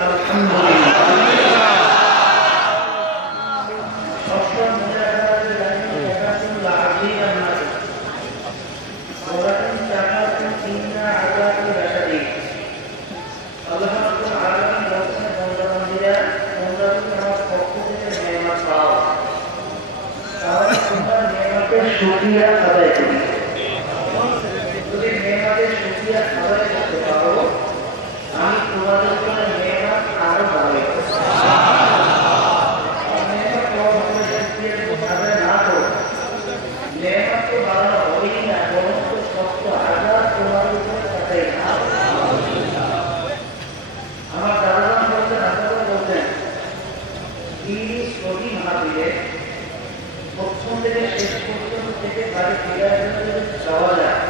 Alhamdulillah. শুকরিয়া আদায় করি। যদি নেয়ামতের শুকরিয়া আদায় করতে পারো, আমি তোমাদের জন্য নেয়ামত আরো বাড়াই দেব। নেয়ামত তো বাড়ানো হবেই না, বরং শক্ত আঘাত তোমাদের উপরে কাটাই না। আমার দাদাজান বলতেন, আপনারা বলতেন, তিনি সবই ভাবিলে প্রথম থেকে শেষ পর্যন্ত থেকে বাড়ি ফিরে যাওয়া যায়,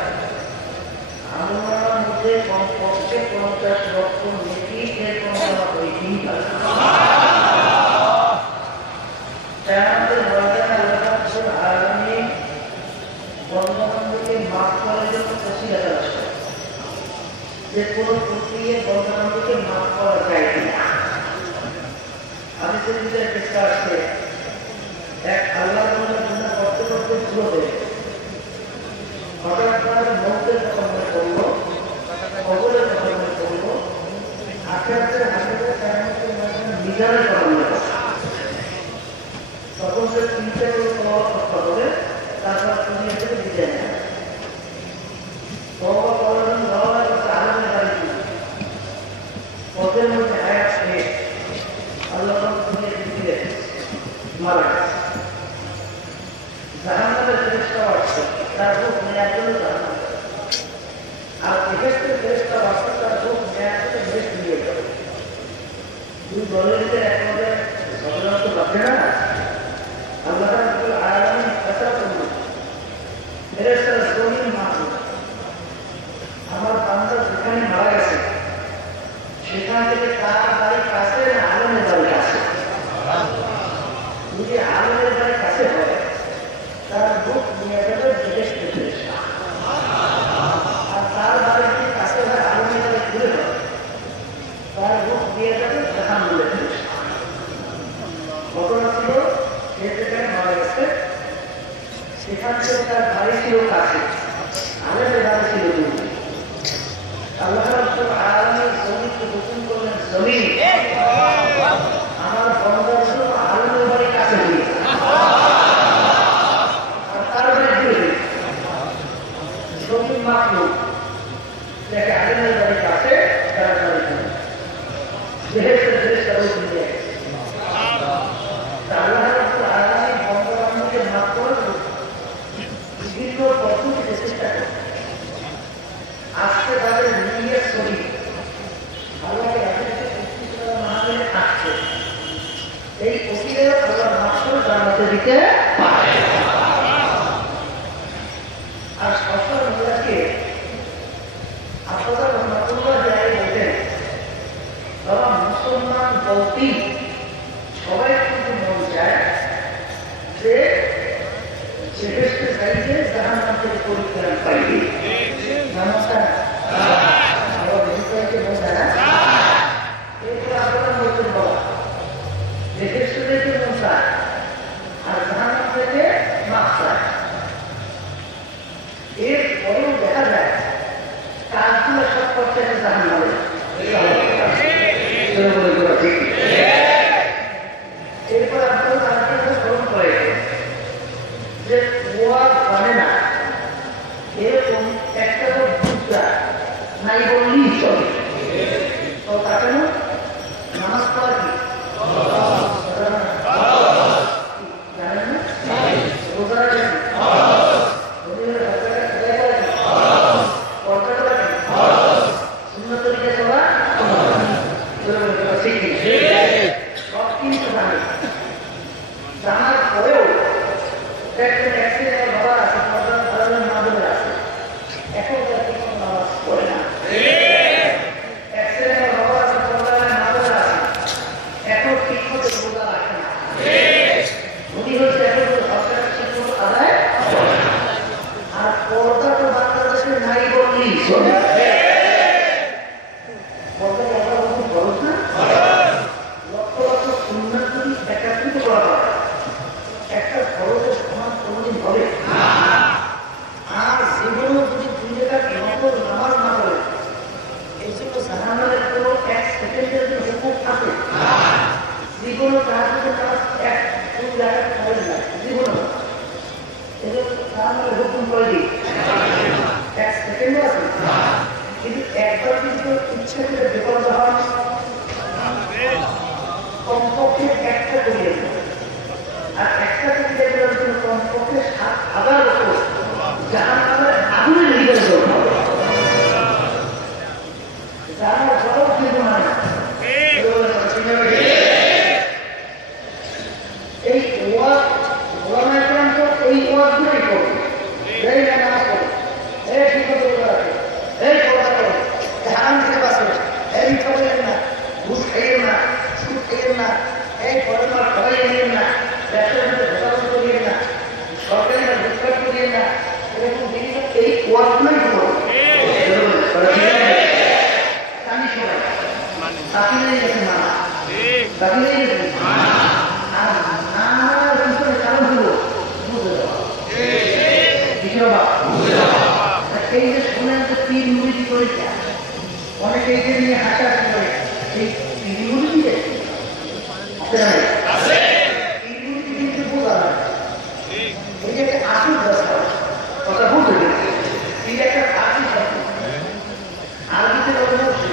আমার মধ্যে কমপক্ষে 50 লক্ষ নেকি এর কোনো হইতেই পারে। তাই আমাদের ময়দান আল্লাহ আলমী বন্ধবান্ধবকে মাফ করার জন্য ফসিলা আসে, যে কোনো প্রক্রিয়া বন্ধবান্ধবকে মাফ করা যায় কিনা। আমি সেদিকে চেষ্টা আসছে এক আল্লাহ জন্য করতে করতে শুরু হয়ে হঠাৎ করে মৌতের কথা মনে করলো, কবরের কথা মনে করলো, আখেরাতের হাসরের কায়ামতের মাধ্যমে মিজানের কথা মনে করলো। তখন সে চিন্তা করে তওবা করতে হবে, তারপর দুনিয়া থেকে বিদায় নেয়। তওবা করার জন্য রওনা করতে আলমের বাড়ি ছিল, পথের মধ্যে হায়াত শেষ, আল্লাহ দুনিয়া থেকে বিদায় মারা গেছে। জাহান্নামের ফেরেশতা আসছে, তার রূহ নেয়ার জন্য জাহান্নাম, আর বেহেশতের ফেরেশতা আসছে, তার রূহ নেয়ার জন্য বেহেশত নিয়ে যাবে। দুই দলের ভিতরে একমাত্র সাধারণত বাঁচে না। আল্লাহ রাব্বুল আলামিন ফয়সালা করলেন, ফেরেশতারা জমিন মাহফুজ, আমার বান্দা যেখানে মারা গেছে সেখান থেকে তার বাড়ি কাছে না আলমের বাড়ি কাছে। যদি আলমের বাড়ি কাছে হয়, তার রূহ নিয়ে যাবে বেহেশতের ফেরেশতা, আর তার বাড়ি যদি কাছে হয়, আলমের বাড়ি দূরে হয়, তার রূহ নিয়ে যাবে জাহান্নামের ফেরেশতা। ঘটনা ছিল, সে যেখানে মারা গেছে সেখান থেকে তার বাড়ি ছিল কাছে, আলমের বাড়ি ছিল দূরে। আল্লাহ রাব্বুল আলামিন জমিনকে হুকুম করলেন, জমিন আমার বান্দার জন্য আলমের বাড়ি কাছে দিয়ে আর তার বাড়ি দূরে। জমিন মাপলো, দেখে আলমের বাড়ি কাছে, তার বাড়ি দূরে। বেহেশতের ফেরেশতা রূহ নিয়ে গেছে। আল্লাহ রাব্বুল আলামিন বন্ধু-বান্ধবকে মাফ করার বিভিন্ন পদ্ধতিতে চেষ্টা করে। আজকে তাদের নিজের শরীর আল্লাহকে মাহফিলে আসছে, এই ওসিলে আল্লাহ মাফ করে জান্নাতে দিতে পারে। আর সফল মহিলাকে আপনারা রহমাতুল্লাহ জায়গায় বলতেন, বাবা মুসলমান বলতেই সবাই কিন্তু মন চায় যে বেহেশতের গাড়িতে জাহান্নাম থেকে পরিত্রাণ পাইবে। নমস্কার, এরপর আপনারা নতুন বলা বেহেশত থেকে মন চায় আর জাহান্নাম থেকে মাফ চায়। এরপরেও দেখা যায় কাজগুলো সব করতে জাহান্নামে। এরপর আপনারা তাদেরকে স্মরণ করে যে ওয়াজ মানে না, এরকম একটা তো বুঝা নাই বললেই চলে। তো তাকে না নামাজ পড়া কি জানেন না, রোজা রাখেন, সুন্নত তরিকা চলা সব কিন্তু জানে। জানার পরেও দেখবেন অ্যাক্সিডেন্টের বাবা আছে, মাধ্যমে আছে, এখন কিছু নামাজ পড়ে না। অ্যাক্সিডেন্টের বাবা আছে, মাধ্যমে আছে, এখন ঠিক মতো রোজা রাখে না। উনি হচ্ছে এখন সরকার শিক্ষক আদায়, আর পর্দা তো বাংলাদেশে নাই বললেই চলে। লক্ষ লক্ষ সুন্নাত যদি একাত্রিত করা হয়, একটা খরচের সমান কোনোদিন হবে। আর জীবনেও যদি দুই রেখার নকল নামাজ না করে, এই জন্য জাহান্নামের কোনো এক সেকেন্ডের জন্য হুকুম আছে জীবনও তার জন্য এক দুই রাখার খরচ না, জীবনও। এই জন্য সামনে হুকুম করে দিই এক সেকেন্ড আছে কিন্তু একবার কিন্তু ইচ্ছা করে বিপদ হওয়া কমপক্ষে একটা করিয়ে আর একটা করিয়ে দেওয়ার জন্য কমপক্ষে 7,000 বছর জাহান নামের আগুনের ভিতরে জড় হবে জাহানের জড়ও কিন্তু মানে এই ওয়াজ ওলামায়ে কেরাম তো এই ওয়াজগুলোই করবে এই নামাজ পড়ে এই শিক্ষক আছে এই পড়া করে হারাম থেকে বাঁচবে এই খাবেন না ঘুষ খাইয়েন না সুদ খাইয়েন না এই পড়াশোনা খাওয়াইয়েন না ব্যবসার মধ্যে ধোকাবাজি করিয়েন না সরকারি না ভুটকাট করিয়েন না এরকম জিনিস এই ওয়াজগুলোই করবে জানি সবাই বাকিরাই গেছে মানা বাকিরাই গেছে এই যে শুনেন যে পীর মুরিদি করেছে অনেকে এই যে নিয়ে হাসাহাসি করে এই পীর মুরিদি পীর মুরিদি কিন্তু বোঝা না এই যে একটা আসল কথা বলতে পীর একটা আসল শব্দ আরবিতে অবশ্য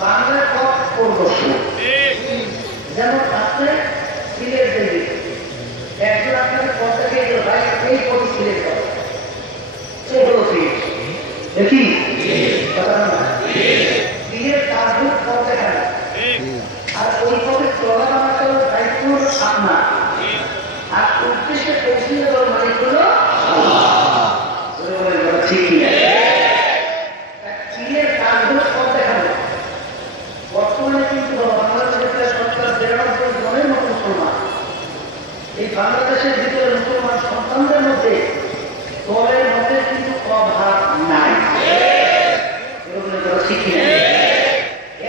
বাংলার পথ পূর্বশ যেমন আপনি সিলেট দেবে একজন আপনাকে পথটা দিয়ে দিল ভাই এই পথে সিলেট করে সে হলো পীর দেখি পীরের কাজগুলো পথ দেখানো আর ওই পথে চলা নামাটা দায়িত্ব আপনার আর উদ্দেশ্যে পৌঁছে দেওয়ার মালিক হলো ঠিক পীরের কাজগুলো পথ দেখানো বর্তমানে কিন্তু বাংলাদেশের প্রায় 93 জনের মতো মুসলমান এই বাংলাদেশের ভিতরে মুসলমান সন্তানদের মধ্যে দলের মধ্যে কিন্তু অভাব নাই ঠিক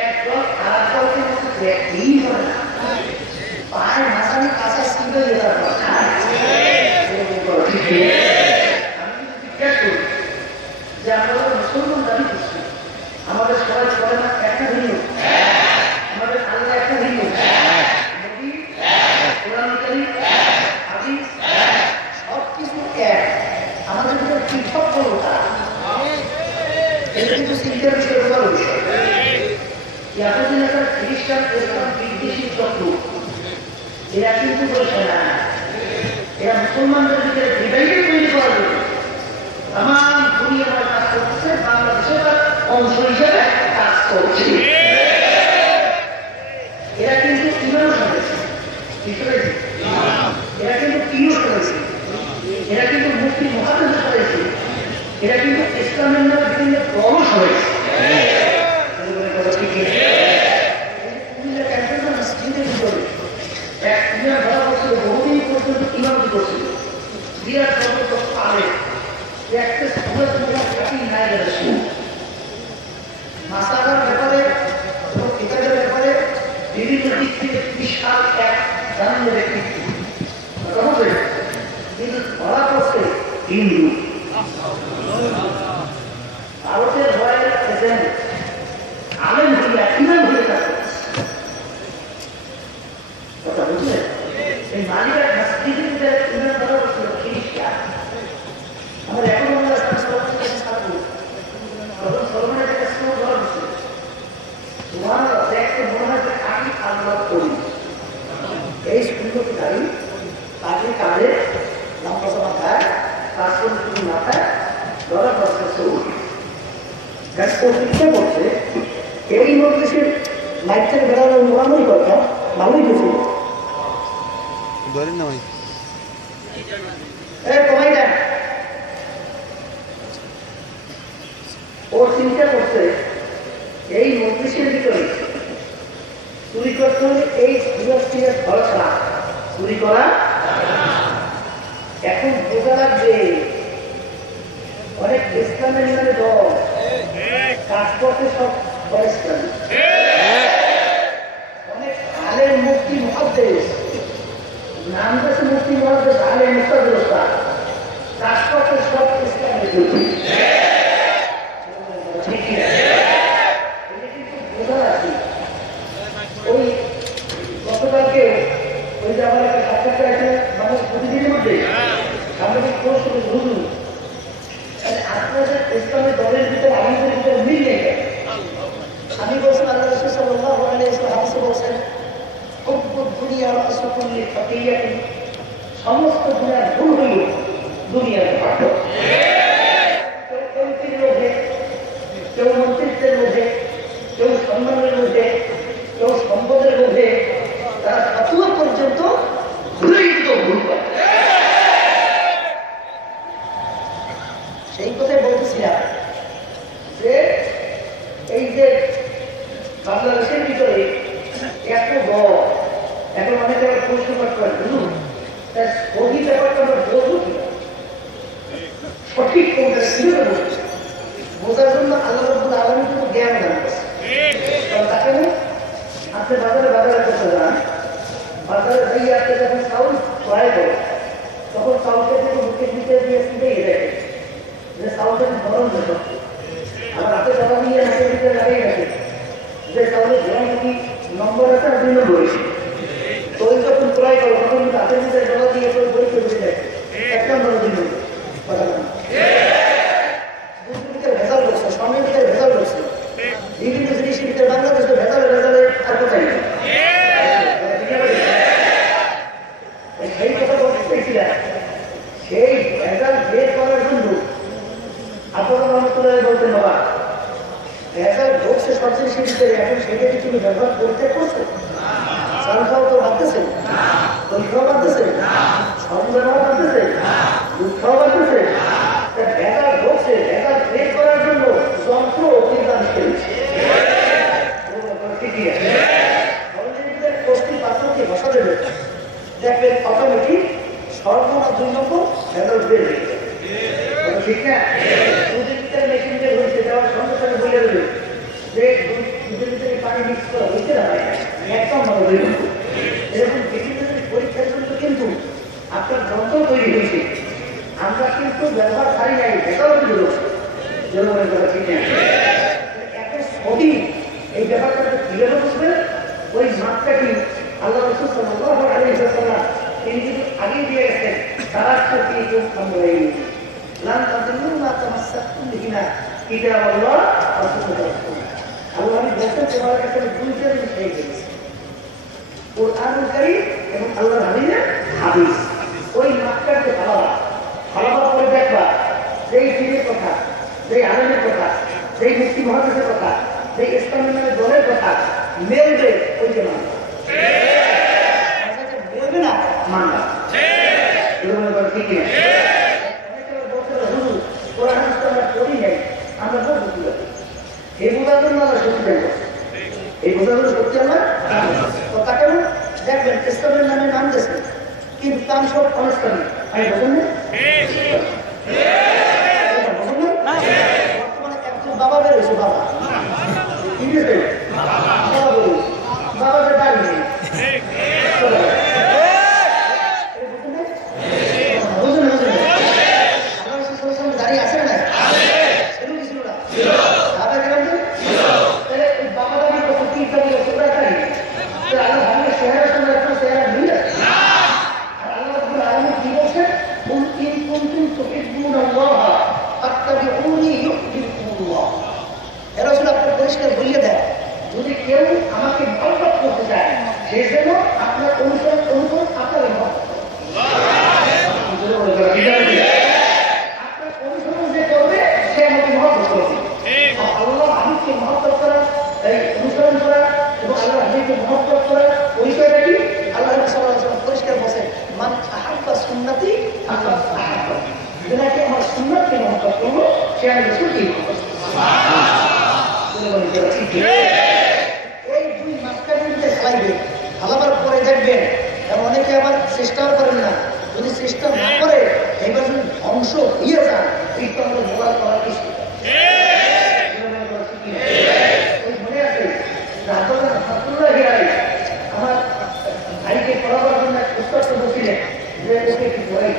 এক দল আর এক দলকে মধ্যে দেখতেই হয় না পায়ের মাঝানি কাঁচা ছিল আমি জিজ্ঞাসা করি যে আমরা মুসলমান দাবি করছি আমাদের সবাই চলে না একটা ভিন্ন আমাদের আল্লাহ একটা ভিন্ন নবী কোরআন কারীম হাদিস সবকিছু এক আমাদের ভিতরে পৃথক হলো তারা এটা কিন্তু চিন্তার বিষয় বড় বিষয় এতদিন একটা খ্রিস্টান ইসলাম বিদ্বেষী চক্র এরা কিন্তু বলছে না এরা মুসলমানদের ভিতরে ডিভাইডেড তৈরি করার জন্য তাম দুনিয়ার কাজ করতেছে বাংলাদেশের অংশ হিসেবে কাজ করছে এরা কিন্তু ইমানও শুনেছে এরা কিন্তু প্রিয় শুনেছে এরা কিন্তু মুক্তি মহাদেশ করেছে এরা কিন্তু ইসলামের নামে বিভিন্ন দলও হয়েছে বহুদিন পর্যন্ত ইমামতি করছিল বিরাট জবরদস্ত আলেম একটা সুরত মোলা কাটি নাই গেছে মাসালার ব্যাপারে এবং কিতাবের ব্যাপারে বিভিন্ন দিক থেকে বিশাল এক জানল ব্যক্তিত্ব কিন্তু ধরা পড়ছে হিন্দু ভারতের রয়্যাল এজেন্ট আলেম হইয়া ইমাম হয়ে থাকে কথা বুঝলেন এই মালিকা মসজিদের ইমাম ধরা পড়ছিল খ্রিস্টান আমার এখন মনে হয় তখন সলমানের একটা স্কুল ধরা পড়ছিল তোমার দেখতে মনে হয় যে আমি আল্লাহ করি এই স্কুলগুলো গাড়ি পাখি কাঁধে লম্বা মাথায় পাঁচশো মাথায় ধরা পড়ছে পরীক্ষা করছে এই মধ্যে লাইট থেকে বেড়ানোর মোড়ামুড়ি কথা ভালোই গেছিল কমাই দেন ও চিন্তা করছে এই মজলিসের ভিতরে চুরি করতে হলে এই গৃহস্থিরের ভরসা চুরি করা এখন বোঝা লাগবে অনেক ইসলামের নামে দল কাজ করতে সব ইসলাম অনেক আলের মুক্তি মহাদেশ নাম কাছে মুক্তি মহাদেশ আলের মুক্তাদা কাজ করতে সব ইসলামের দুটি বোঝা লাগবে ওই গতকালকে ওই যে আমার একটা সাক্ষাৎকার আছে মানুষ প্রতিদিনের মধ্যে আমরা কি খোঁজ বলছিল হুজুর আপনাদের ইসলামের দলের ভিতরে আমাদের ভিতরে মিল নেই। আমি বলছি আল্লাহ রাসূল সাল্লাল্লাহু আলাইহি ওয়াসাল্লাম হাদিসে বলছেন দুনিয়া রাসূলুল্লাহ ফাকিয়াতি, সমস্ত দুনিয়ার ভুল হইল দুনিয়ার পাঠ। কেউ কৌটির লোভে, কেউ মন্ত্রিত্বের লোভে, কেউ সম্মানের লোভে, কেউ সম্পদের লোভে তারা ফাতুয়া পর্যন্ত ভুলে দিত, ভুল করে। সেই কথাই বলতেছিলাম যে এই যে বাংলাদেশের ভিতরে এত বড়, এখন অনেকে প্রশ্ন করতে পারে তার সহি ব্যাপারটা আমরা বলবো কিনা, সঠিক কোনটা কিভাবে বলবো, বোঝার জন্য আল্লাহ রাব্বুল আলামিন কিন্তু জ্ঞান দান করেছে। তাকে আপনি বাজারে করতে যান, বাজারে যাইয়ে আপনি যখন চাউল ক্রয় করে তখন চাউলটা থেকে মুখের ভিতরে দিয়ে শুনে দেখে যে চাউলটা গরম হয়ে, আবার হাতে টাকা নিয়ে হাতের ভিতরে লাগিয়ে রাখে যে চাউলের গরম কি নম্বর আছে আর 2 নম্বর হয়েছে। তো ওই যখন ক্রয় করো তখন হাতের ভিতরে টাকা দিয়ে পরীক্ষা করে দেখে 1 নম্বর 2 নম্বর কথা বলেন। ভেজাল করছে, স্বামীর ভিতরে ভেজাল করছে, বিভিন্ন জিনিসের ভিতরে বাংলাদেশের ভেজালে আর কোথায় নেই। সেই কথা বলতে চাইছিলাম, সেই ভেজাল বের করার জন্য আপনারা রহমতুল্লাহ বলতেন বাবা ভেজাল ঢুকছে সব জিনিসের ভিতরে, এখন সেটা কি তুমি ব্যবহার করতে করছো? চাল খাওয়া তো বাড়তেছে, দই খাওয়া বাড়তেছে, সরঞ্জাম খাওয়া বাড়তেছে, দুধ খাওয়া বাড়তেছে, ভেজাল ঢুকছে, ভেজাল বের করার জন্য যন্ত্র নির্মাণ করেছে। কষ্টি পাত্রকে বসা দেবে, দেখবেন অটোমেটিক সর্বনা 2 নম্বর ভেজাল বের হয়ে যাবে, ঠিক না? দুধের মেশিন দিয়ে হয়েছে দেওয়ার সঙ্গে সঙ্গে বলে দেবে যে দুধের ভিতরে পানি মিক্স করা হয়েছে না, 1 নম্বর 2 নম্বর। এরকম বিভিন্ন পরীক্ষার জন্য কিন্তু আপনার যন্ত্র তৈরি হয়েছে, আমরা কিন্তু ব্যবহার করি নাই, ভেজাল তৈরি হচ্ছে জনগণের কথা, ঠিক না? এখন সবই এই ব্যাপারটা কিভাবে বুঝবেন? ওই মাত্রাটি আল্লাহ রাসূল সাল্লাল্লাহু আলাইহি ওয়াসাল্লাম তিনি কিন্তু আগেই দিয়ে গেছেন, তারা সত্যি সম্ভবই লান তাদুল্লু মা তামাসসাকুম বিহিমা কিতাবাল্লাহ ওয়া সুন্নাতুর রাসূল। আল্লাহ বলেছেন তোমার কাছে 2টা জিনিস হয়ে গেছে, কুরআনুল কারীম এবং আল্লাহর হাবিবের হাদিস। ওই মাত্রাকে ভালোভাবে করে দেখবা, যেই দিনের কথা, যেই আলেমের কথা, যেই মুফতি মুহাদ্দিসের কথা, যেই ইসলামের নামে দলের কথা মেলবে ওইটা মানবা, মেলবে না মানবা, ঠিক কিনা? আমরা পড়ি নাই, আমরা বলবো কি এই বোঝার জন্য আমরা সত্যি জানবো, এই বোঝার জন্য সত্যি আমরা তো তাকে দেখবেন ইসলামের নামে নাম দিয়েছে কিন্তু তার সব অনুষ্ঠানে আমি বলুন বর্তমানে একজন বাবা বেরোয়েছে, বাবা ইংরেজি বাবা বলুন, বাবাদের দাঁড়িয়ে নেই, দাঁড়িয়ে আছে না ছিল কি ছিল না বাবা দাবি করছে কি দাবি করছে আল্লাহ ভাবলে চেহারা সঙ্গে আপনার চেহারা মিলে। আর আল্লাহ রাব্বুল আলামিন কি বলছেন? কুল ইন কুনতুম তুহিব্বুনাল্লাহ ফাত্তাবিউনি ইউহিব্বুকুমুল্লাহ। এ রাসূল আপনি পরিষ্কার বলিয়ে দেন, যদি কেউ আমাকে মহব্বত করতে চায় সে যেন আপনার অনুসরণ আপনার মহব্বত করে। আপনার অনুসরণ যে করবে সে আমাকে মহব্বত করবে। আল্লাহ হাবিবকে মহব্বত করা, এই অনুসরণ করা এবং আল্লাহ হাবিবকে মহব্বত করা পরিচয়টা কি? আল্লাহ রাসূল সাল্লাল্লাহু আলাইহি ওয়াসাল্লাম পরিষ্কার বলেন, মান আহাব্বা সুন্নতি ফাকাদ আহাব্বা। যাকে আমার সুন্নাতকে মহব্বত করবে সে আমি রাসূলকে মহব্বত করবে। এই 2 মাসকার মধ্যে খেলাইবে, খেলাবার পরে দেখবেন এবং অনেকে আবার চেষ্টাও করেন না, যদি চেষ্টা না করে এবার যদি ধ্বংস হয়ে যায় এই তো আমাদের বলার করার কিছু মনে আছে। আমার ভাইকে পড়াবার জন্য উত্তর বলছিলেন যে ওকে একটু পড়াই,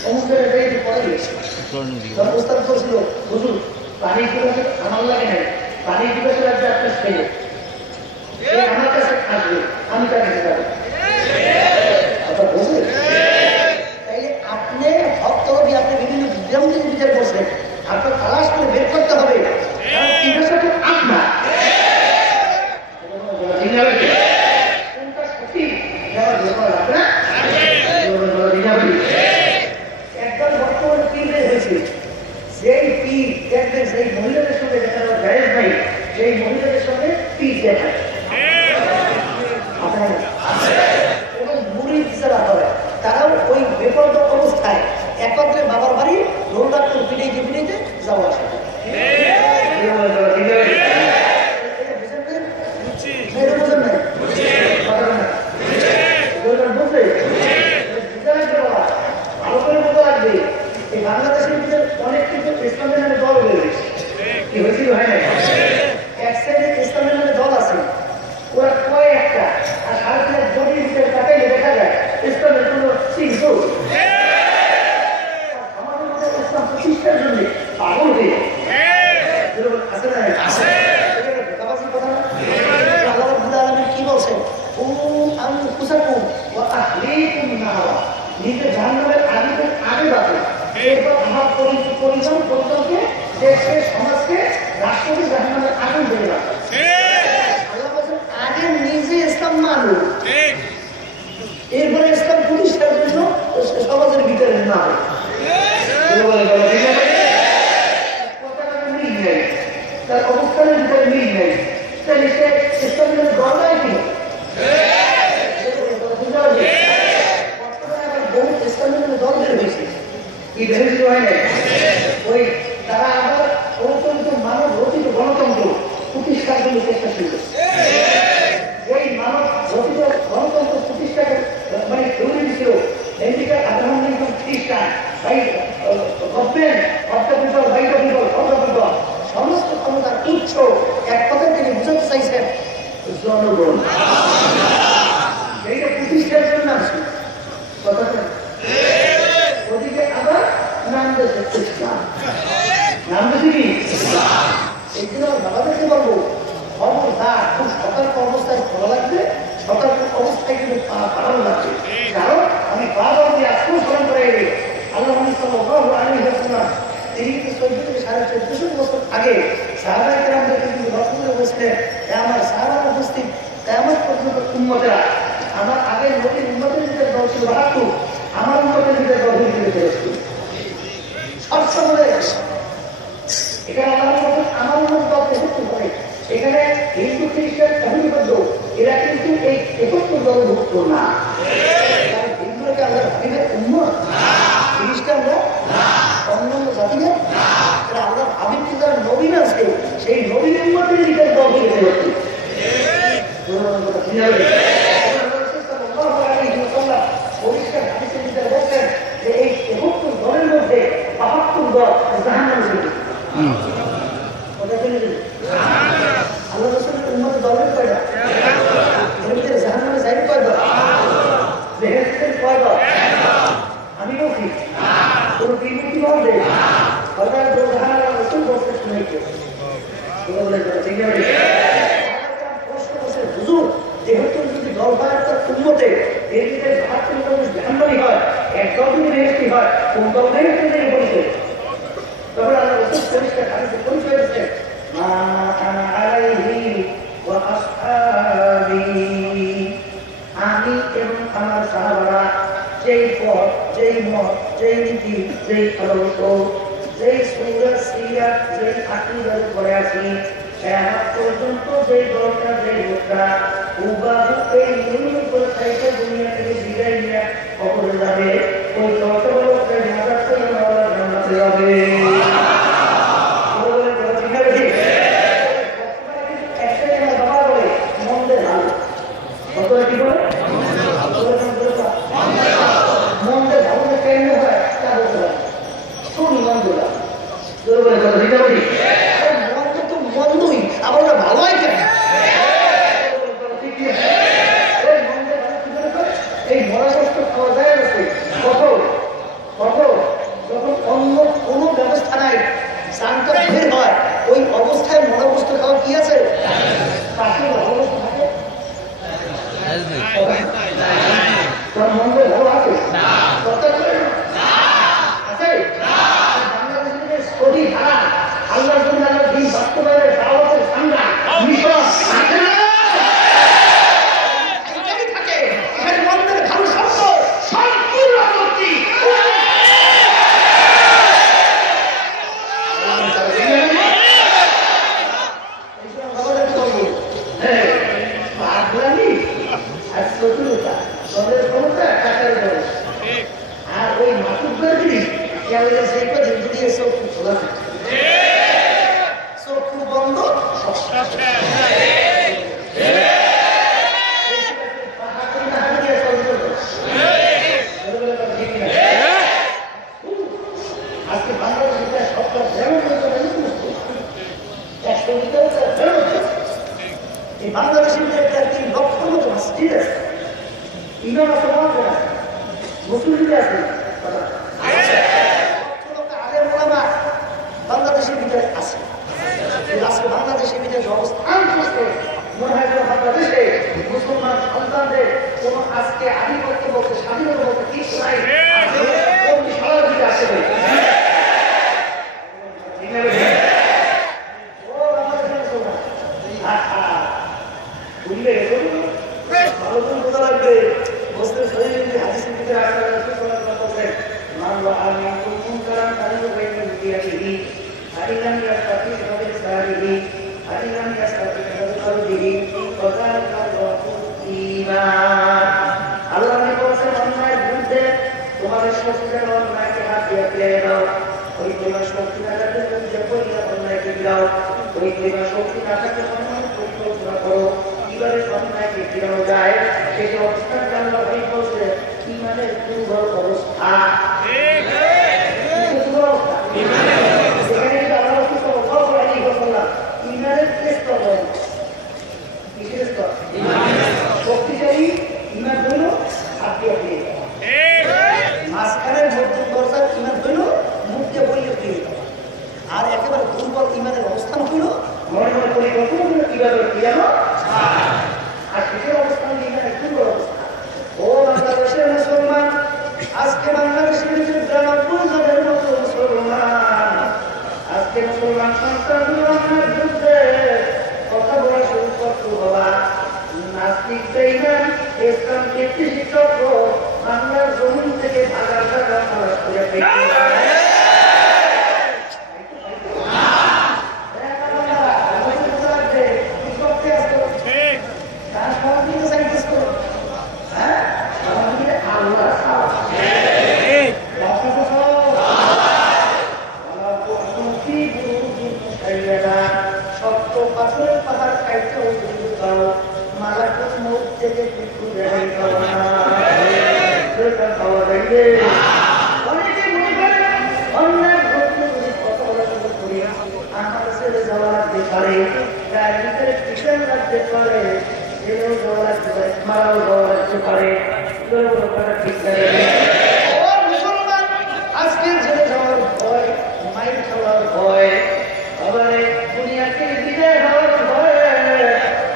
সমুদ্রের একটু পড়াই প্রস্তাব করছিল, হুজুর পানি দিবসে আমার লাগে নাই, পানি দিবসে লাগবে আপনার ছেলে, আমার কাছে আসবে, আমি তার কাছে যাবো। তাইলে আপনি হক তলবি আপনি বিভিন্ন বিভ্রান্তির বিচার করছেন, আপনার তালাশ করে বের করতে হবে কারণ জিজ্ঞাসা তো আপনার কোনটা সঠিক যাওয়ার ব্যাপার আপনার একবার বর্তমানে পীর হয়েছে, যেই পীর দেখবেন সেই মহিলাদের সঙ্গে দেখা যাওয়া জায়েজ নাই, সেই মহিলাদের সঙ্গে পীর দেখায় এবং মুরিদ যারা হয় তারাও ওই বেপরদ অবস্থায় একত্রে বাবার বাড়ি রোল ডাক্তার পিড়াইতে পিড়াইতে যাওয়া আসে। ভালো করে মতো লাগবে এই বাংলাদেশের ভিতরে অনেক কিছু ইসলামের নামে দল হয়ে গেছে, কি হয়েছিল হয় না, এক সাইডে ইসলামের নামে দল আছে, ওরা কয় একটা আর সারা জমির ভিতরে তাকাইলে দেখা যায় ইসলামের কোন চিহ্ন আমাদের মধ্যে ইসলাম প্রতিষ্ঠার জন্য পাগল হয়ে আছে না আল্লাহ রাব্বুল আলামিন কি বলছেন, নিজের জাহান্নামের আগে যাবে এরপর আমার পরিজন পরিজনকে দেশকে সমাজকে রাষ্ট্রকে জাহান্নামের আগুন ধরে রাখে। আল্লাহ বলছেন আগে নিজে ইসলাম মানুষ, এরপরে ইসলাম প্রতিষ্ঠার জন্য সমাজের ভিতরে না মিল নেই, তার অবস্থানের ভিতরে মিল নেই, তাহলে সে ইসলামের গড়ায় কি তারা আবার মানব রচিত গণতন্ত্র প্রতিষ্ঠার জন্য চেষ্টা শুরু করছে। এই মানব রচিত গণতন্ত্র প্রতিষ্ঠাকে মানে তৈরি ছিল আমেরিকার আব্রাহাম লিঙ্কন খ্রিস্টান সমস্ত ক্ষমতার উৎস এক কথা থেকে বুঝাতে চাইছেন জনগণ, এইটা প্রতিষ্ঠার জন্য আসছে কথাটা। ওদিকে আবার নাম দিয়েছে ইসলাম, নাম দিয়েছে কি এই জন্য বাবাদেরকে বলবো খবরদার খুব সতর্ক অবস্থায় ভালো লাগবে, সতর্ক অবস্থায় কিন্তু ভালো লাগবে। কারণ আমি বারবার দিয়ে আত্মস্মরণ করে এলে আল্লাহ সাল্লাল্লাহু আলাইহি ওয়াসাল্লাম তিনি কিন্তু 14 থেকে 1450 বছর আগে সাহাবায়ে কেরামদেরকে কিন্তু রসুল বলছিলেন, আমার সাহাবারা উপস্থিত কিয়ামত পর্যন্ত উম্মতেরা আমার আগে নবীর উম্মতের ভিতরে দল ছিল 72, আমার উম্মতের ভিতরে দল হয়েছিল 73। সবসময় এখানে আমার উম্মত দল 73 করে, এখানে হিন্দু খ্রিস্টান অভিবদ্ধ এরা কিন্তু এই 71 দলভুক্ত না। হিন্দুরাকে আমরা ভাবিবেন উম্মত, খ্রিস্টানরা অন্যান্য জাতিরা এরা আমরা ভাবিব কি যারা নবীন আছে সেই নবীন উম্মতের ভিতরে দল হয়ে গেছে। পরিষ্কার হাদিসের ভিতরে বলছেন যে এই 71 দলের মধ্যে 72 দল জাহান্নামে চলে যাবে। আল্লাহ রাসূলের উম্মতের দলের কয়টা? এর ভিতরে জাহান্নামে যাইবে কয়টা? বেহেশতের কয়টা? আমি বলছি কোন বিমুক্তি বলবে হঠাৎ জাহান্নামে রাসূল বলতে শুনেছে বলে ঠিক আছে। প্রশ্ন করছে হুজুর যেহেতু যদি দল হয় তার উম্মতে এর ভিতরে 72 মানুষ জাহান্নামী হয়, এক দল যদি বেহেশতি হয় কোন দল বেহেশতে থেকে বলছে। তখন আল্লাহ রাসূল পরিষ্কার হাদিসে পরিচয় দিচ্ছেন মা আনা আলাইহি ওয়া আসহাবি, আমি এবং আমার সাহাবারা যেই পথ যেই মত যেই নীতি যেই আদর্শ যেই সুন্নাত সিরাত যেই আকীদার উপরে আছি কিয়ামত পর্যন্ত যেই দলটা যেই লোকটা উবাহু এই মূল উপর থেকে দুনিয়া থেকে বিদায় নিয়ে কবরে যাবে, ওই দলটা হলো জান্নাত থেকে জান্নাতে যাবে। ওই অবস্থায় মন অবস্থা খাওয়া কি আছে? মন ভালো আছে যে কদিন দুনিয়া চক্ষু খোলা থাকে, চক্ষু বন্ধ আজকে বাংলাদেশের সরকার এই বাংলাদেশের ভিতরে 3 লক্ষের মতো মসজিদ আছে, ইমাম আছে, মুসলিম আছে, বাংলাদেশের ভিতরে আছে। আজকে বাংলাদেশের ভিতরে যে অবস্থান করছে, মনে হয় যেন বাংলাদেশে মুসলমান সন্তানদের কোন আজকে আধিপত্য বলতে স্বাধীনতা বলতে কিছু নাই, সারা দিকে আসবে। তোমাদের শক্তিটা অন্যায়কে হাত দিয়ে ফেলে দাও, ওই তোমার শক্তি না থাকলে অন্যায়কে দাও, ওই তোমার শক্তি না থাকলে পরিকল্পনা করো কিভাবে অন্যায়কে ফিরানো যায়। সেই অবস্থান জানলা ভাই বলছে ইমানের দুর্বল অবস্থা, শক্তিশালী ইমান হইল হাত দিয়ে ফিরে দেওয়া, মাঝখানের মধ্যম দরজার ইমান হইল মুখ দিয়ে বললে ফিরে দেওয়া, আর একেবারে দুর্বল ইমানের অবস্থান হইল মনে মনে পরিকল্পনা হইল কিভাবে ফিরানো, আর শেষের অবস্থান ইমানের দুর্বল অবস্থা। ও বাংলাদেশের মুসলমান, আজকে বাংলাদেশের ভিতরে 93 জনের মতো মুসলমান, আজকে মুসলমান সন্তানগুলো আপনার বিরুদ্ধে কথা বলা শুরু করতে হবা। নাস্তিক বেঈমান ইসলাম ভিত্তি শিক্ষক বাংলার জমিন থেকে ভাগা ভাগা খালাস করে শক্ত পাথরের পাহাড় কাইতে মালাকুল মউত থেকে কিছু দেখাই পাওয়া যাইবে। অনেকে মনে করে অন্যায় ঘটলে যদি কথা বলা শুরু করি আমার ছেলে যাওয়া লাগতে পারে, তার ভিতরে কিষান লাগতে পারে, ছেলেও যাওয়া লাগতে পারে, মারাও যাওয়া লাগতে পারে, ঠিক লাগে। আজকে ছেলে যাওয়ার ভয়, মাইর খাওয়ার ভয়, আবার দুনিয়াকে বিদায় হওয়ার ভয়,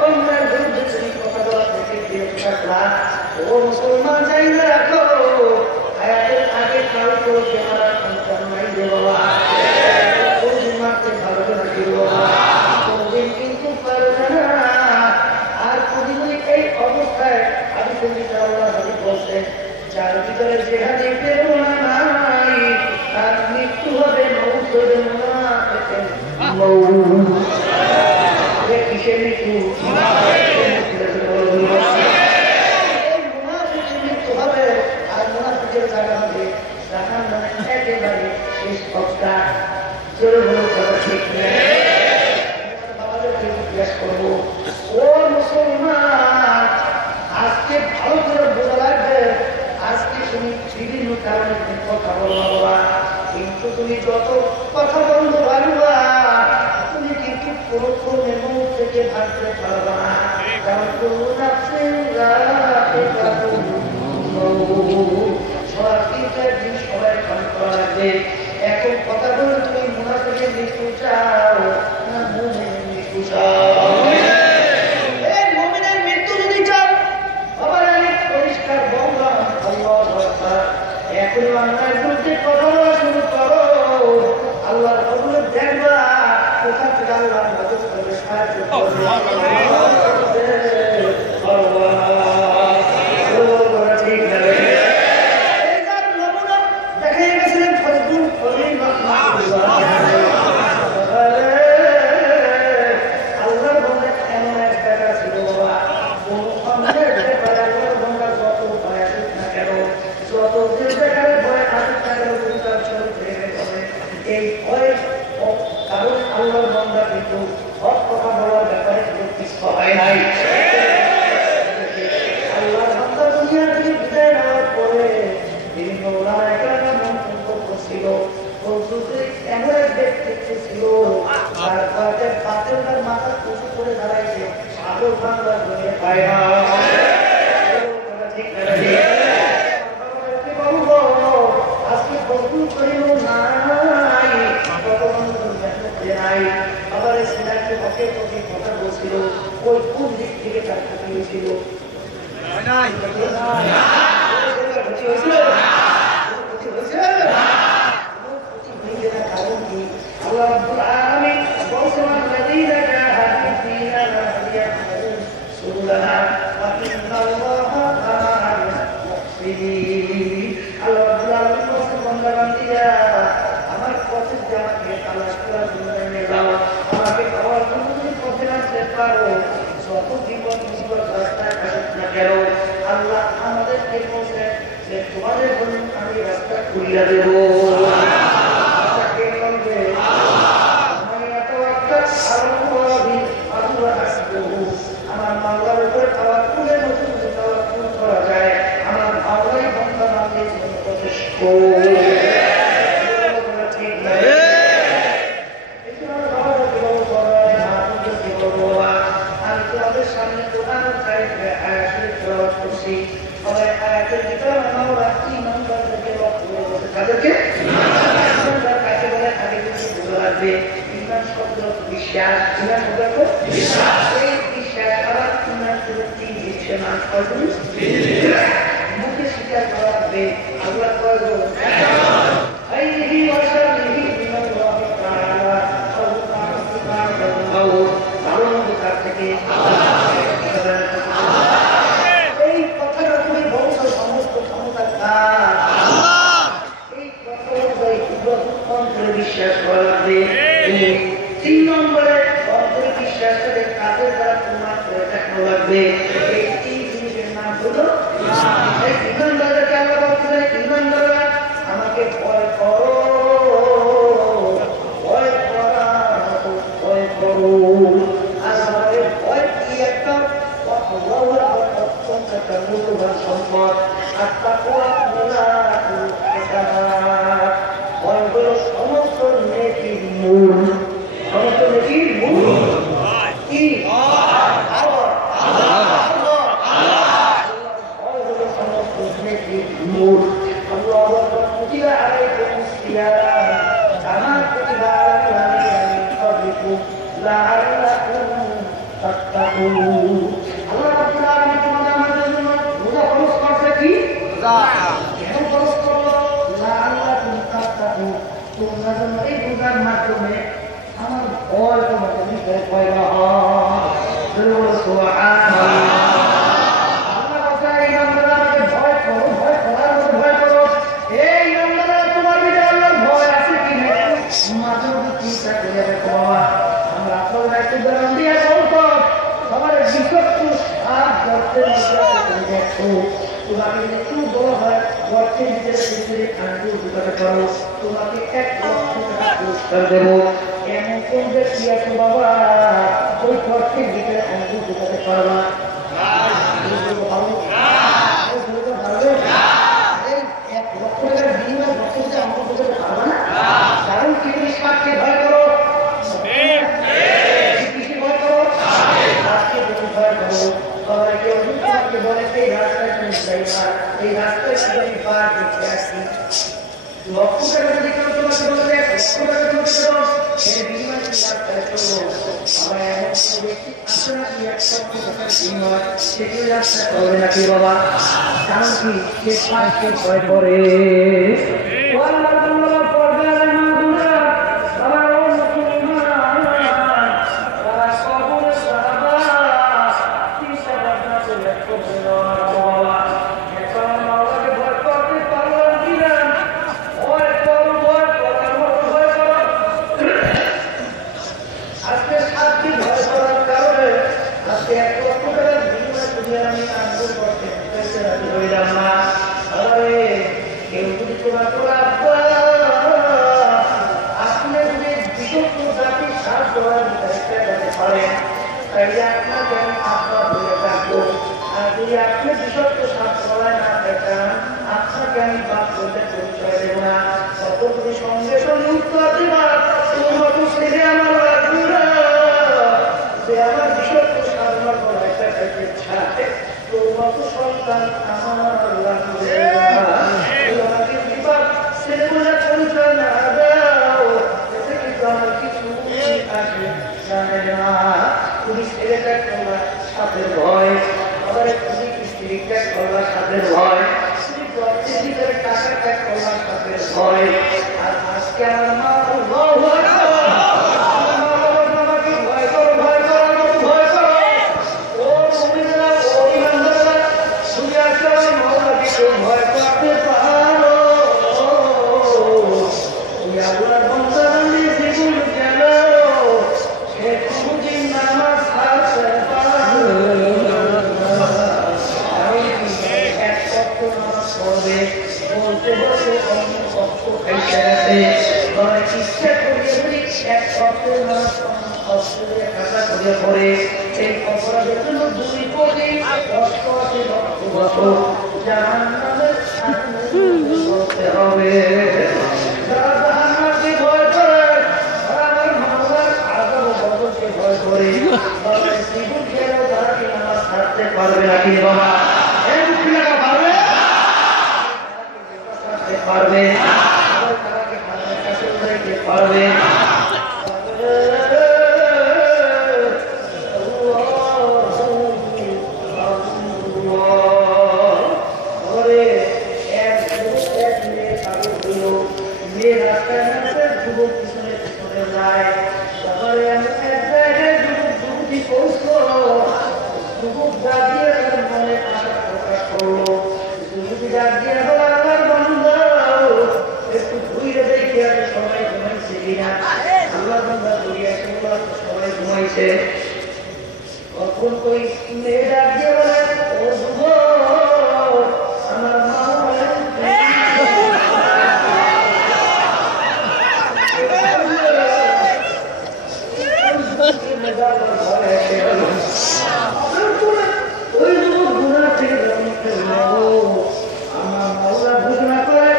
অন্যায় বিরুদ্ধে তুমি কথা বলা থেকে বিরত থাকলা। ও মুসলমান চাই না রাখো, হায়াতের আগে কাউকে মারা সন্তান নাই রে বাবা, কোনদিন মারতে পারবে না রে বাবা, কোনদিন কিন্তু পারবে না। আর কোনদিন এই অবস্থায় আমি তুমি আল্লাহ হাদিস বলছে যার ভিতরে জেহাদি প্রেরণা নাই তার মৃত্যু হবে মৌত হবে মুনাফিকের মৌত। কিসের মৃত্যু? মুনাফিকের মৃত্যু হবে, আর মুনাফিকের জায়গা হবে জাহান্নামের একেবারে শেষ অবস্থা। চলো বলো কথা ঠিক নেই, বাবাদেরকে জিজ্ঞাসা করবো, ও মুসলমান আজকে ভালো করে বোঝা লাগবে, আজকে তুমি বিভিন্ন কারণে তুমি কথা বলবা বাবা, কিন্তু তুমি যত কথা বলতে পারবা তুমি কিন্তু কোনো ক্রমে মুখ থেকে ভাবতে পারবা না, কারণ সবাই কাম করা লাগবে। এখন কথা বলে তুমি মুনাফিকের মৃত্যু চাও না মুমিনের মৃত্যু চাও? মুমিনের মৃত্যু যদি চাও আবার অনেক পরিষ্কার বললাম এখন বাংলার বিরুদ্ধে কথা বলা শুরু করো, আল্লাহর কবুল দেখবা কোথা থেকে আল্লাহ মদদ করবে, সাহায্য করবে। ঠিক না? এই যার নমুনা দেখাই গেছিলেন ফরিদপুর এই ভয়ের কারণ আল্লাহর বান্দা কিন্তু হক কথা বলার ব্যাপারে কোনো পিছপা হয় নাই। আল্লাহর বান্দা দুনিয়া থেকে বিদায় নেওয়ার পরে বিভিন্ন ওলামায়ে কেরাম মন্তব্য করছিল, বলতে এমন এক ব্যক্তিত্ব ছিল তার কয়েকটা পাথরের মাথা উঁচু করে দাঁড়াইছে, সাগর বাংলা ধরে পায় না। ঠিক আজকে কবুল করিল নাই, আবার সিনাকে পথে পথে কথা বলছিল, ওই কোন দিক থেকে তার ক্ষতি হয়েছিল? কারণ কি? আল্লাহ রাব্বুল আলামিন বলছেন আল্লাযীনা জাহাদু ফীনা লানাহদিয়াহুম সুবুলানা ওয়া ইন্নাল্লাহা মা'আল মুহসিনিন। আল্লাহ রাব্বুল আলামিন বলছেন বান্দা-বান্দীরা আমার পথে যাকে তালাশ করার জন্য নিয়ে যাও, আমাকে পাওয়ার জন্য তুমি পথে আসতে পারো, যত জীবন মুসিবত রাস্তায় আসুক না কেন আল্লাহ আমাদেরকে বলছেন যে তোমাদের জন্য আমি রাস্তা খুলিয়া দেব। আমার মাওলার উপর তাওয়াক্কুলের মতো যদি তাওয়াক্কুল করা যায়, আমার আল্লাহই বান্দা আমাদের জন্য যথেষ্ট। ঠিক না? আমি তোমাদের সামনে কোরআন কারিমে আয়াতের তেলাওয়াত করছি। তবে আয়াতের ভিতরে আমরা তিন নম্বরকে লক্ষ্য করব। তাদেরকে ইমানদার কাকে বলে? আগে কিছু বলে রাখবে। ইমান শব্দ বিশ্বাস, ইমান শব্দ বিশ্বাস। এই বিশ্বাস আবার ইমান শব্দ তিন দিচ্ছে না, কয়গুলো? মুখে স্বীকার করা হবে আল্লাহ কয়গুলো? আইহি ওয়া শাররিহি মিনাল্লাহি তাআলা ভালো মন্দ কার থেকে? এই কথাটা তুমি বলছো সমস্ত ক্ষমতা কার? এই কথা অনুযায়ী অন্তরে বিশ্বাস করা লাগবে। তিন নম্বরে অন্তরে বিশ্বাস করে কাজের দ্বারা প্রমাণ করে দেখানো লাগবে। এই তিন জিনিসের নাম হলো ইমানদারকে আল্লাহ বলছে, ইমানদাররা আমাকে ভয় করো, ভয় করার মতো ভয় করো। আর আমাদের ভয় কি? একটা অত্যন্ত একটা মূল্যবান সম্পদ। আর তাকওয়া ভয় হলো সমস্ত নেকির মূল। সমস্ত নেকির মূল কি? এই রোজার মাধ্যমে আমার ভয় তোমাকে নিতে হয় না। তোমাকে একটু বড় হয় গর্তের ভিতরে আঙ্গুল ঢুকাতে পারো, তোমাকে 1 লক্ষ টাকা পুরস্কার দেবো। এমন কোন ব্যক্তি আছে বাবা ওই গর্তের ভিতরে আঙ্গুল ঢুকাতে পারবা? কারণ কি? তুমি সাপকে ভয় করো, ভয় করো, ভয় করো। কেউ তোমাকে বলে এই রাস্তায় তুমি যাইবা, এই রাস্তায় তুমি পার করতে আসছি, লক্ষ টাকা যদি কেউ তোমাকে বলে 1 লক্ষ টাকা তোমাকে দেবো, এর বিনিময়ে তুমি রাস্তায় চলবো। আবার এমন কোনো ব্যক্তি আছে নাকি 1 লক্ষ টাকার বিনিময় সেগুলো রাস্তায় চলবে নাকি বাবা? কারণ কি? সে সাপকে ভয় করে। কেউ যদি তোমার তাই আপনাকে আমি আপনার বলে থাকবো। আর যদি আপনি বিশ্বস্ত সাত বলায় না দেখান, আপনাকে আমি বাদ করতে পরিচয় দেব না। কতগুলি সঙ্গে সঙ্গে উত্তর দেবার তোর মতো ছেলে আমার লাগবে না, সে আমার বিশ্বস্ত সাধনার পর একটা থেকে ছাড়ে, তোর মতো সন্তান আমার লাগবে না। আমাকে বিবাদ ছেলে বলে পরিচয় না দাও, এতে কিন্তু আমার কিছু আসে জানে না। তুমি ছেলেটা করলা সাথে ভয়, আবার তুমি স্ত্রী ত্যাগ করলা সাথে ভয়, তুমি প্রত্যেক ভিতরে টাকা ত্যাগ করলা সাথে ভয়। আর আজকে আমার মা ভয় করতে পারো, আল্লাহর বান্দা বান্দি জীবন গেল, সে কোনদিন নামাজ ছাড়তে পারবে না। এক পক্ষ নামাজ পড়বে, বলতে বলতে অন্য পক্ষ খাইতে গেছে, ইচ্ছা করিয়ে যদি এক পক্ষের নামাজ অস্ট্রেলিয়া কাটা করে পড়ে, এই অপরাধের জন্য 2 কোটি 88 লক্ষ বছর জাহান্নামের সামনে বলতে হবে। যারা জাহান্নামকে ভয় করে, তারা আমার মাওলার আযাব ও গজবকে ভয় করে, তবে জীবন গেলেও তারা কি নামাজ ছাড়তে পারবে না? কি বাবা এই মুক্তিটা পারবে? ছাড়তে পারবে না, তারা কি হাতের কাছে উঠাইতে পারবে? তখন ওই মেয়েরা দিয়ে বলে, ও যুবক, আমার মা ওই যুবক গুণা থেকে আমার মাওলা ঘোষণা করে,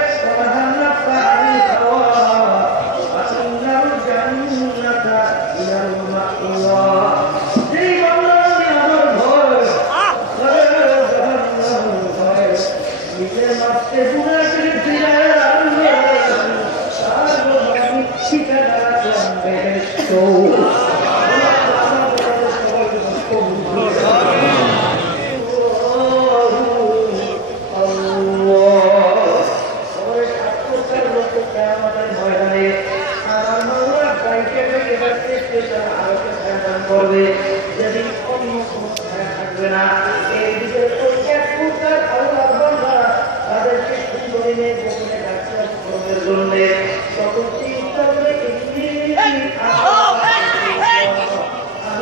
করবে, যেদিন অন্য কোনো থাকবে না। এই দিকে তাদেরকে সুন্দরী মেয়ে গোপনে ডাকছে কর্মের জন্য, তখন চিন্তা করে আমি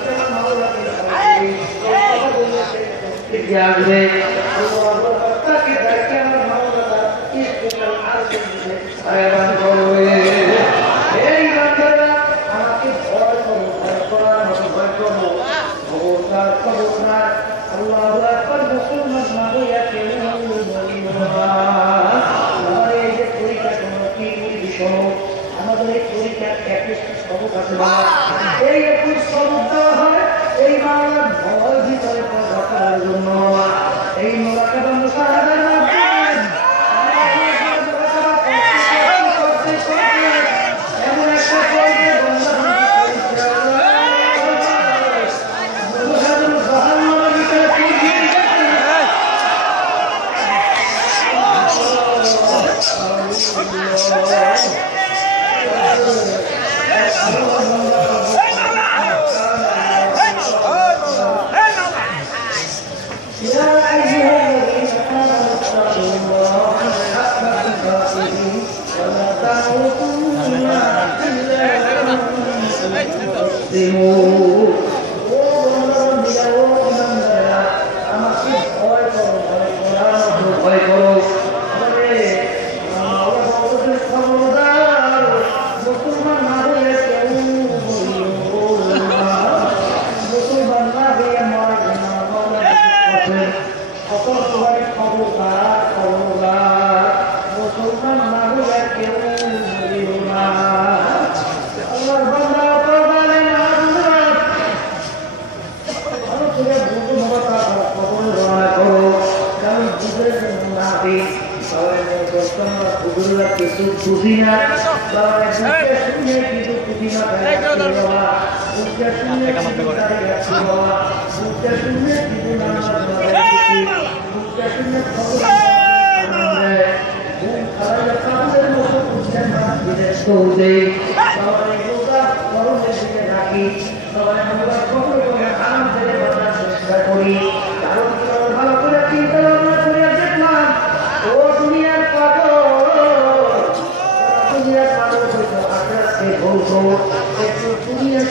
আমার মাওলাকে আসবে, তাকে ডাকে আমার মাওলা তার স্পেশাল আয়োজন করবে। এই বান্দারা আমাকে ভয় করো, ভয় করার মতো ভয় করো, খবরদার খবরদার, আল্লাহু আকবার, মুসলমান না হইয়া কেউ আমার এই যে পরীক্ষা কোনো কি বিষয়, আমাদের এই পরীক্ষার 21টি সবক আছে, এই 21 সবক দেওয়া হয় এই মাওলার ভয় ভিতরে রাখার জন্য। এই মোরাকাবা মুশাহাদার মাধ্যমে এমন একটা يا أيها الذين آمنوا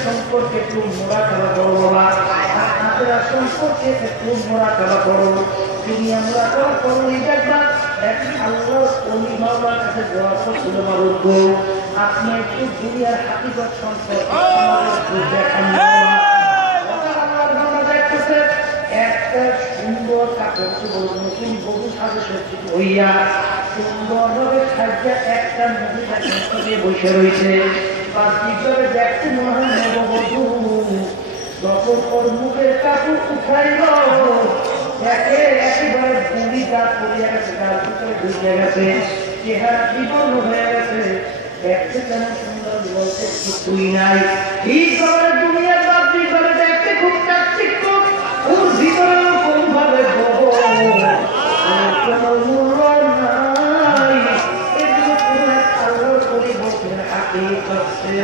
সম্পর্কে একটু মোড়াচলা করো বাবা, আপনারা সম্পর্কে একটু মোড়াচলা করো, দুনিয়া মোড়াচলা করো। এই দেখবা এক আল্লাহ অলি মাওলার কাছে দোয়া করছিল মারুদ, আপনি একটু দুনিয়ার হাকিকত সম্পর্কে দেখান। একটা সুন্দর কাপড় চোপড় নতুন বহু সাজে সজ্জিত হইয়া সুন্দরভাবে সাজিয়া একটা নদীটা দিয়ে বসে রয়েছে। বাহ্যিকভাবে দেখতে মনে হয় নববধূ, যখন ওর মুখের কাপড় উঠাইল একেবারে ভূমি গাছ পড়িয়া গেছে, গাছ ভিতরে ঢুকে গেছে, চেহারা বিবর্ণ হয়ে গেছে, দেখতে কেমন সুন্দর বলতে কিছুই নাই। এইভাবে দুনিয়ার বাহ্যিকভাবে দেখতে খুব চাকচিক্য, ওর ভিতরে কোনভাবে কোনো মূল্য নাই। এগুলো কোনো এক আল্লাহর পরিবর্তনের হাতে করছে।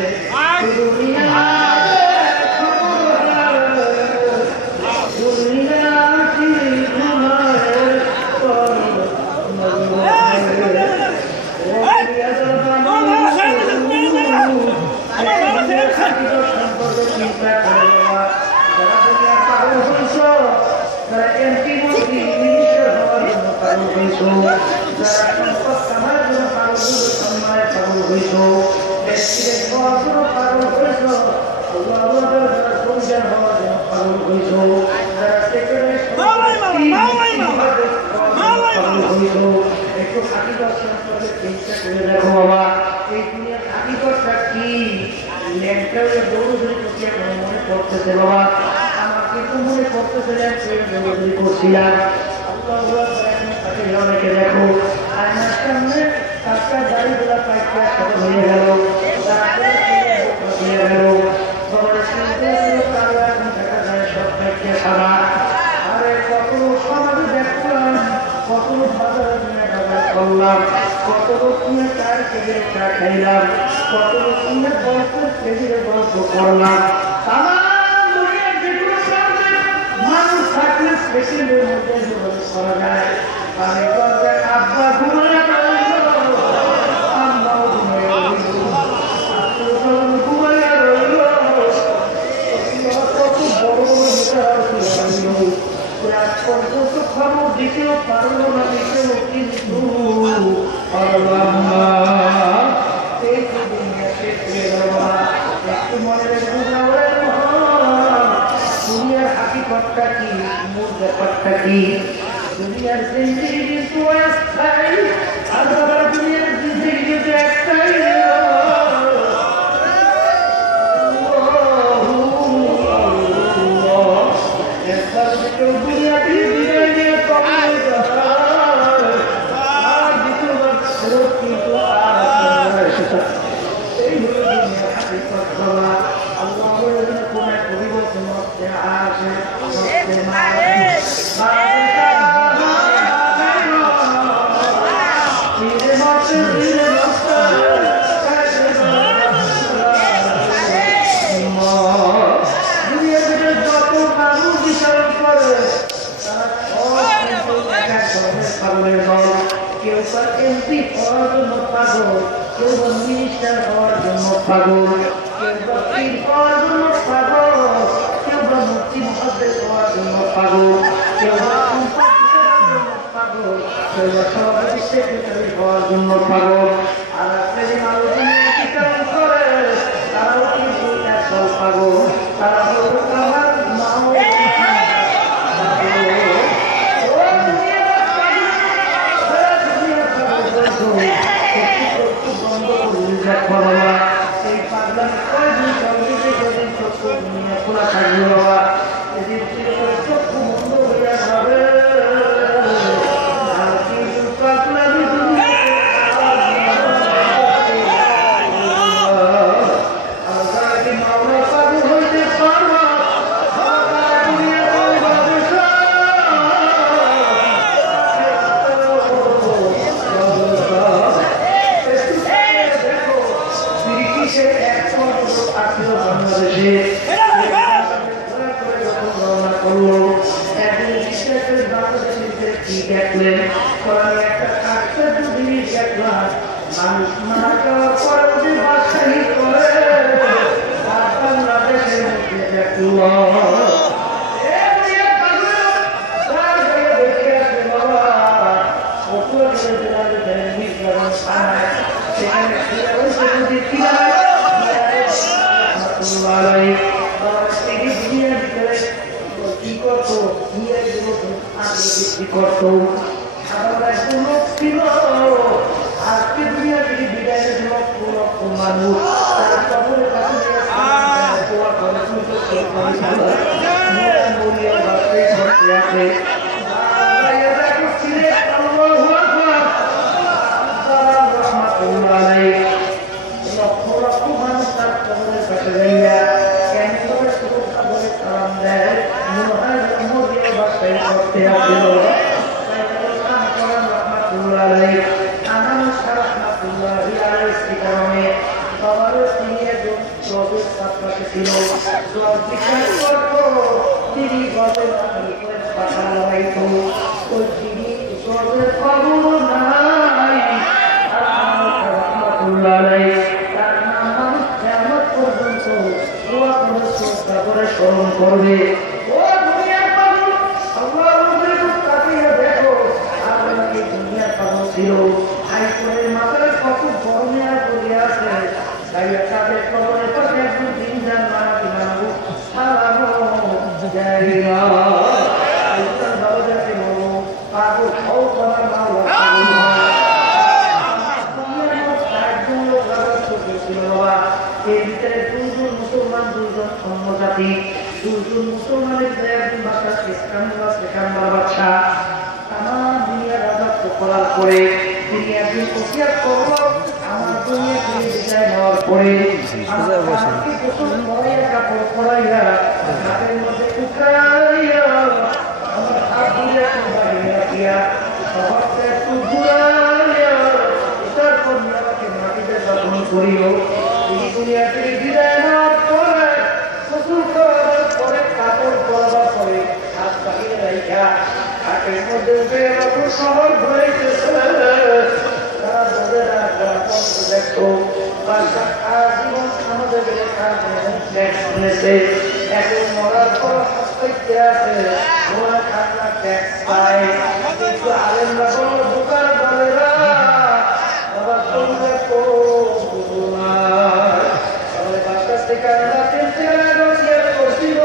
দেখো বাবা, এই দুনিয়ার হাকিকতটা কি মনে করতেছে বাবা, আমার কিন্তু মনে করতেছে দৌড়াদৌড়ি করছিলাম। অনেকে দেখো আয়নার সামনে তার দাড়িগুলা পাইতে হয়ে গেল, হয়ে গেল, দেখা যায় সব পাইতে খাওয়া। আরে কত সমাজে দেখলাম, কত বাজারে করলাম, কত রকমের চার কেজির চা খাইলাম, কত রকমের গল্পের কেজির গল্প করলাম। মানুষ থাকলে স্পেশালের মধ্যে করা যায়। আব্বা ঘুমায় আম্মাও ঘুমায় রইল, ঘুমাইয়া রইল, কত বড় পর্যন্ত খবর দিতেও পারল না, দিতেও কিন্তু একটু মনে দুনিয়ার হাকিকতটা কি, মূল ব্যাপারটা কি। দুনিয়ার জিন্দেগি কিন্তু অস্থায়ী, আর দুনিয়ার জিন্দেগি কিন্তু একটাই। পুলিশের এক আসলো বাংলাদেশে রওনা করলো। এখন বাংলাদেশে কি দেখলেন? একটা আশ্চর্য জিনিস দেখলাম, মানুষ মারা যাওয়ার পরে যে বাসাই করে আর বাংলাদেশের মধ্যে দেখলো আজকে দুনিয়া থেকে বিদায় লক্ষ লক্ষ মানুষ তারা কবরের কাছে লক্ষ লক্ষ মানুষ তার কবরের কাছে যাইয়া কেন করে সুরক্ষা করে কারণ দেয় মনে হয় মরিয়া বাসায় করতে আসছিল। স্মরণ করবে ছিল আইসের মাথায় কত গরমে আর পড়ে আছে তাই তাদের কবরের পাশে একজন দিন যান মারা দিলাম সারানো যায় না আইসার বাবা যাকে বলো পাগল হও তোমার মাওলা এর ভিতরে দুজন মুসলমান দুজন অন্য জাতি দুজন মুসলমানের একজন বাচ্চা শেখান বাচ্চা আমার দুনিয়া রাজত্ব করার পরে তিনি একদিন ওসিয়ত করলো আমার দুনিয়া থেকে বিদায় নেওয়ার পরে আমাকে গোসল করাইয়া কাপড় পরাইয়া হাতের মধ্যে উঠাইয়া আমার হাত দিয়ে বাইরে রাখিয়া সবাইকে একটু ঘুরাইয়া তারপর আমাকে মাটিতে যত্ন করিও এই দুনিয়া থেকে বিদায় নেওয়ার পরে গোসল করার পরে কাপড় পরাবার পরে হাত বাহিরে রাখিয়া হাতের মধ্যে শহর ঘুরাইতেছে তারা ধরে রাখা দেখো জীবন আমাদের শুনেছে এখন মরার পর হাসপাইতে আছে ওরা খানা ট্যাক্স পায় কিন্তু আলেমরা বলো দোকান বলেরা বাবা তোমরা আমাদের বাচ্চা থেকে আমরা করছিল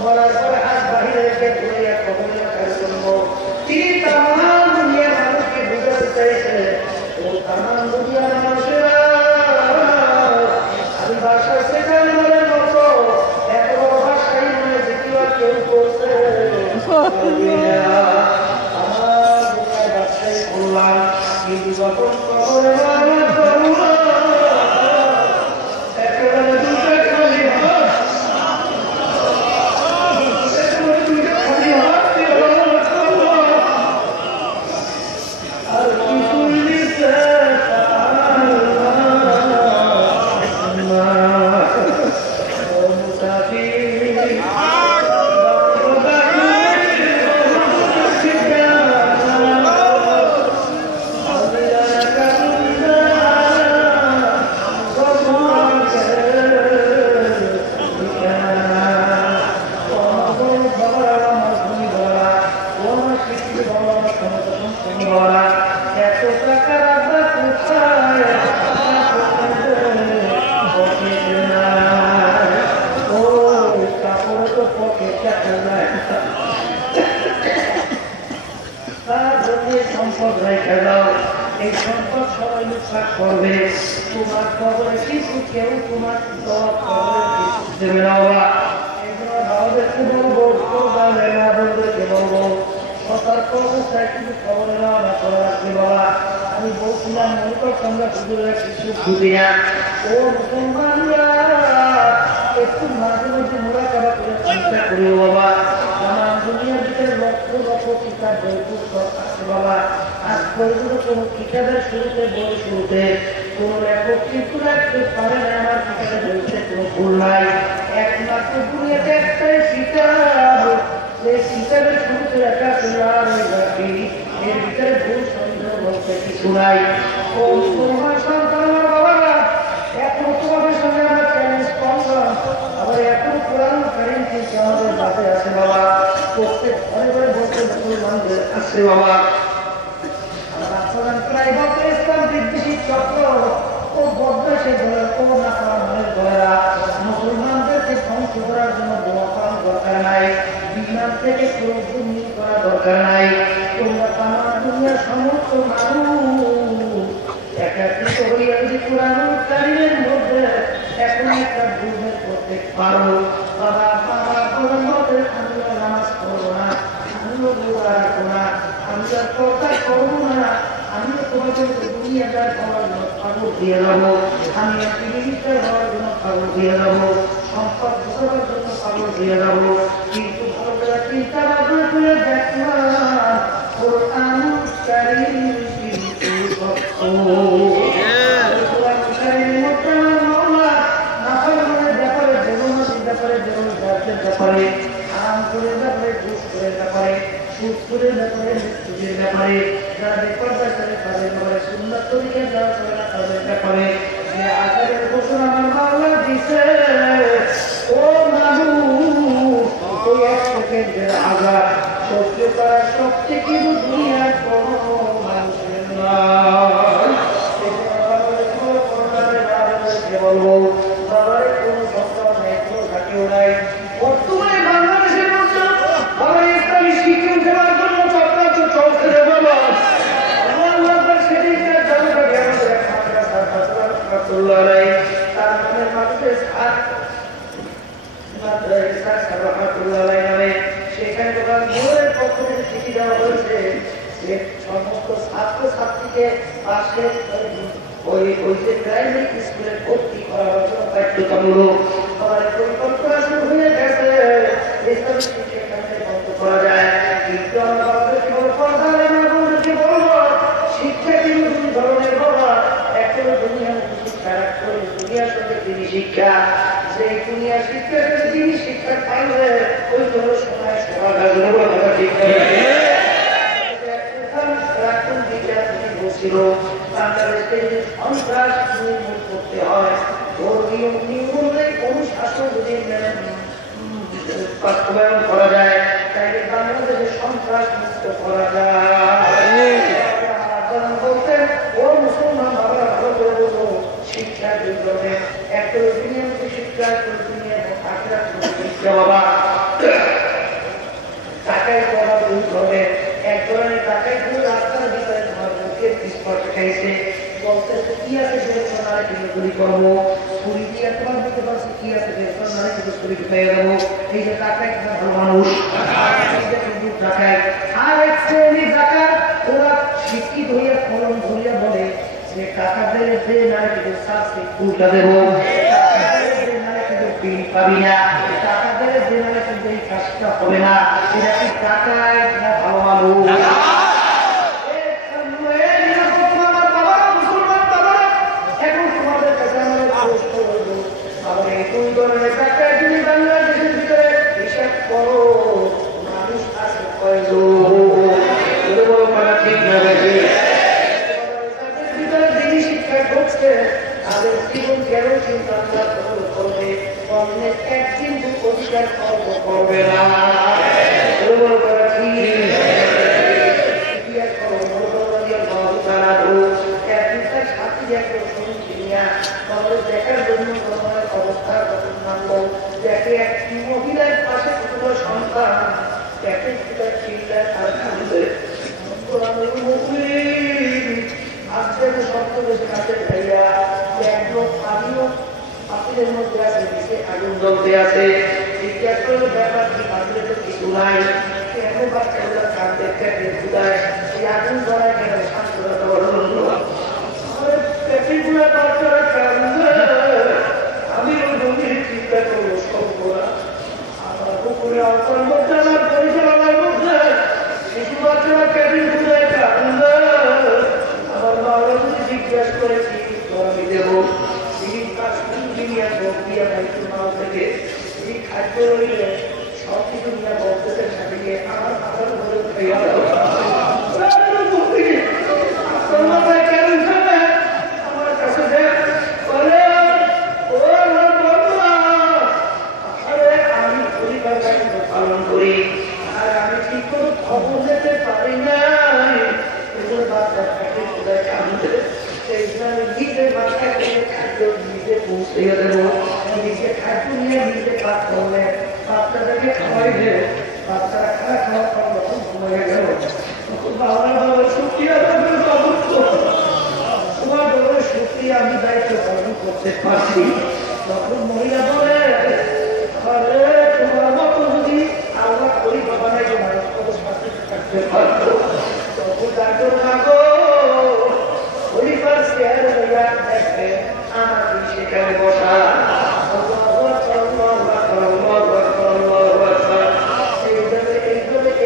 মরার পরে হাত বাহিরে রেখে ঘুরে খবর রাখার জন্য তিনি তামাম দুনিয়ার মানুষকে বুঝাতে চাইছে ও তামাম দুনিয়ার মানুষেরা আমি ভাষা শেখার মনের মতো এত বড় ভাষাই মনে দ্বিতীয় কেউ করছে আমার দুনিয়ার ভাষাই বললাম কিন্তু যখন খবরে একেবারে দুটা খালি সম্পদ রেখে দাও এই সম্পদ সবাই লুটপাট করবে তোমার খবরে কিছু কেউ তোমার দেবে না বাবাদেরকে বলবো বাবাদেরকে বলবো সতর্ক অবস্থায় কিন্তু খবরে নেওয়া না করে রাখবে বাবা আমি বলছিলাম মনে সঙ্গে হুজুরের কিছু বুঝি না ও মুসলমানরা একটু মাঝে মধ্যে মোরাকাবা করে চিন্তা করিও বাবা আমার দুনিয়ার ভিতরে লক্ষ লক্ষ কিতাব বই পুস্তক আছে বাবা আজ পর্যন্ত কোনো কিতাবের শুরুতে বই শুরুতে কোন লেখক কিন্তু রাখতে পারে না আমার কিতাবে বলতে কোনো ভুল নাই একমাত্র দুনিয়াতে একটাই কিতাব যে কিতাবের শুরুতে রাখা ছিল আর রাখি এর ভিতরে ভুল সন্দেহ বলতে কিছু নাই ও তোমার সন্তান আমার বাবারা এখন তোমাদের সঙ্গে আমরা চ্যালেঞ্জ করলাম আবার এখন কোরআন কারীম কিন্তু আমাদের হাতে আছে বাবা প্রত্যেক ঘরে ঘরে বলতে মুসলমানদের আছে বাবা ইসলাম বিদ্বেষী চক্র ও বদমাশে ধরে ও না মনের ধরা মুসলমানদেরকে ধ্বংস করার জন্য দোয়া করার দরকার নাই বিমান থেকে প্রয়োজন করা দরকার নাই তোমরা আমার দুনিয়ার সমস্ত মানুষ একাত্রিত হইয়া যদি কোরআন কারীমের মধ্যে এখন একটা ভুল করতে পারো বাবা বাবা বলার মধ্যে আমি নামাজ পড়বো না আমিও দোয়া রাখবো না আমি আর কথা করবো না আমি তোমাদের দুনিয়াদার হওয়ার জন্য খবর দিয়ে দেবো আমি মিনিস্টার হওয়ার জন্য খবর দিয়ে দেবো সম্পদ ঘোষার জন্য খবর দিয়ে দেবো কিন্তু ভালো করে চিন্তা ভাবনা করে দেখলাম কোরআন কারীম কিন্তু সত্য কোরআন কারীমের মধ্যে আমার মাওলা নাফরমানের ব্যাপারে বেগুনার ব্যাপারে বেগুন গাছের ব্যাপারে আরাম করে ব্যাপারে ঘুষ করে ব্যাপারে সুদ করে ব্যাপারে মৃত্যুদের ব্যাপারে যারা বেপরদা করে তাদের ব্যাপারে সুন্দর তরিকে যারা করে না তাদের ব্যাপারে যে আচারের ঘোষণা আমার মাওলা দিছে ও মানুষ ওই এক সেকেন্ডের আঘাত সহ্য করা সবচেয়ে কিন্তু দুনিয়ার কোনো মানুষের নয় বলবো বাবারে কোনো সন্তান নাই কোনো ঘাটেও নাই বর্তমানে বাংলাদেশের মধ্যে বাবা ইসলামী শিক্ষা দেওয়ার জন্য চক্রান্ত চলছে রে বাবা আল্লাহ সেদিকে জানতে আমাদের এক মাদ্রাসা রাহমাতুল্লাহ আলাইহি তার নামে মাদ্রাসা রাহমাতুল্লাহ আলাইহি নামে সেখানে দোকান মোড়ের পক্ষ থেকে চিঠি দেওয়া হয়েছে যে সমস্ত ছাত্রছাত্রীকে পাশে ওই যে প্রাইমারি স্কুলে ভর্তি করার জন্য বাধ্যতামূলক আমার পরিকল্পনা শুরু হয়ে গেছে ইসলামী শিক্ষা বন্ধ করা যায় কিন্তু আমরা বলবো শিক্ষা কিন্তু দুই ধরনের বাবা একটা দুনিয়ার শিক্ষা করে দুনিয়ার সঙ্গে তিনি শিক্ষা যে দুনিয়ার শিক্ষা সাথে তিনি শিক্ষা পাইলে ওই ধরো সময় সমাজ ঠিক রাখুন বিচার তিনি বসছিল বাংলাদেশকে যদি সন্ত্রাস নির্মূল করতে হয় ধর্মীয় নির্মূলের অনুশাসন যদি বাস্তবায়ন করা যায় তাইলে বাংলাদেশে সন্ত্রাস মুক্ত করা যায় বলতেন ও মুসলমান বাবা ভালো করে বলবো শিক্ষা দুই ধরনের একটা দুনিয়ামুখী শিক্ষা দুনিয়া শিক্ষা বাবা টাকায় পড়া দুই ধরনের এক ধরনের টাকায় পুরো রাস্তার ভিতরে তোমার মুখের স্পর্শ খাইছে বলতেছে কি আছে বেসরকারি কিন্তু চুরি করবো চুরি দিয়ে তোমার বুঝতে পারছি কি আছে বেসরকারি কিন্তু চুরি পেয়ে যাবো এই যে টাকায় একটা ভালো মানুষ কিন্তু টাকায় আর এক শ্রেণী টাকা ওরা শিক্ষিত হইয়া ফলন ধরিয়া বলে যে টাকা দেবে যে নারে কিন্তু শাস্তি উল্টা দেবো পাবি না টাকা দেবে যে নারে কিন্তু এই কাজটা হবে না এটা কি টাকায় না ভালো মানুষ করবে না দেখার জন্য অবস্থা মানব দেখে একটি মহিলার পাশে কতগুলো সন্তান দেখে চিল্লায় আর কাঁদছে আজকে সপ্তদেশে কাছে ভাইয়া একদম আমিও পাখিদের মধ্যে আছে নিচে আগুন জ্বলতে আছে জিজ্ঞাসা করলে ব্যাপার কি পাখিদের তো কিছু নাই কেন বাচ্চাগুলো কাঁদতে দেখতে ক্ষুদায় এই আগুন ধরায় কেন শান্ততা বলল বাচ্চারা কাঁদছে আমি ওই জমির চিন্তা করবো সব করা আমার পুকুরে আওতার মধ্যে আমার পরিচালনার মধ্যে শিশু বাচ্চারা ক্যাবিন খুঁজে কাঁদছে আমার বাবা যদি জিজ্ঞাসা করেছি দিয়া বকিয়া বাইতুল মাল থেকে এই খাদ্য রইলে সব কিছু নিয়ে বক্তদের সাথে গিয়ে আমার মাথার উপরে খাইয়া দাও আমার কাছে আমি পরিবার পালন করি আর আমি ঠিক করে খবর যেতে পারি না নিজের মাথায় খাদ্য নিজে পৌঁছে দেবো নিজে খাদ্য নিয়ে নিজে কাজ করলে বাচ্চাদেরকে খাওয়াই দেবে বাচ্চারা খারাপ খাওয়া কম রকম হয়ে গেল তোমার বড় শুক্রিয়া আমি দায়িত্ব পালন করতে পারছি তখন মহিলা বলে তোমার মতো যদি আল্লাহ করি বাবা নাই যে মানুষ কত শাস্তি থাকতে পারতো তখন ডাক্তার থাকো পরিবার শেয়ার হইয়া দেখবে আমার সেখানে বসা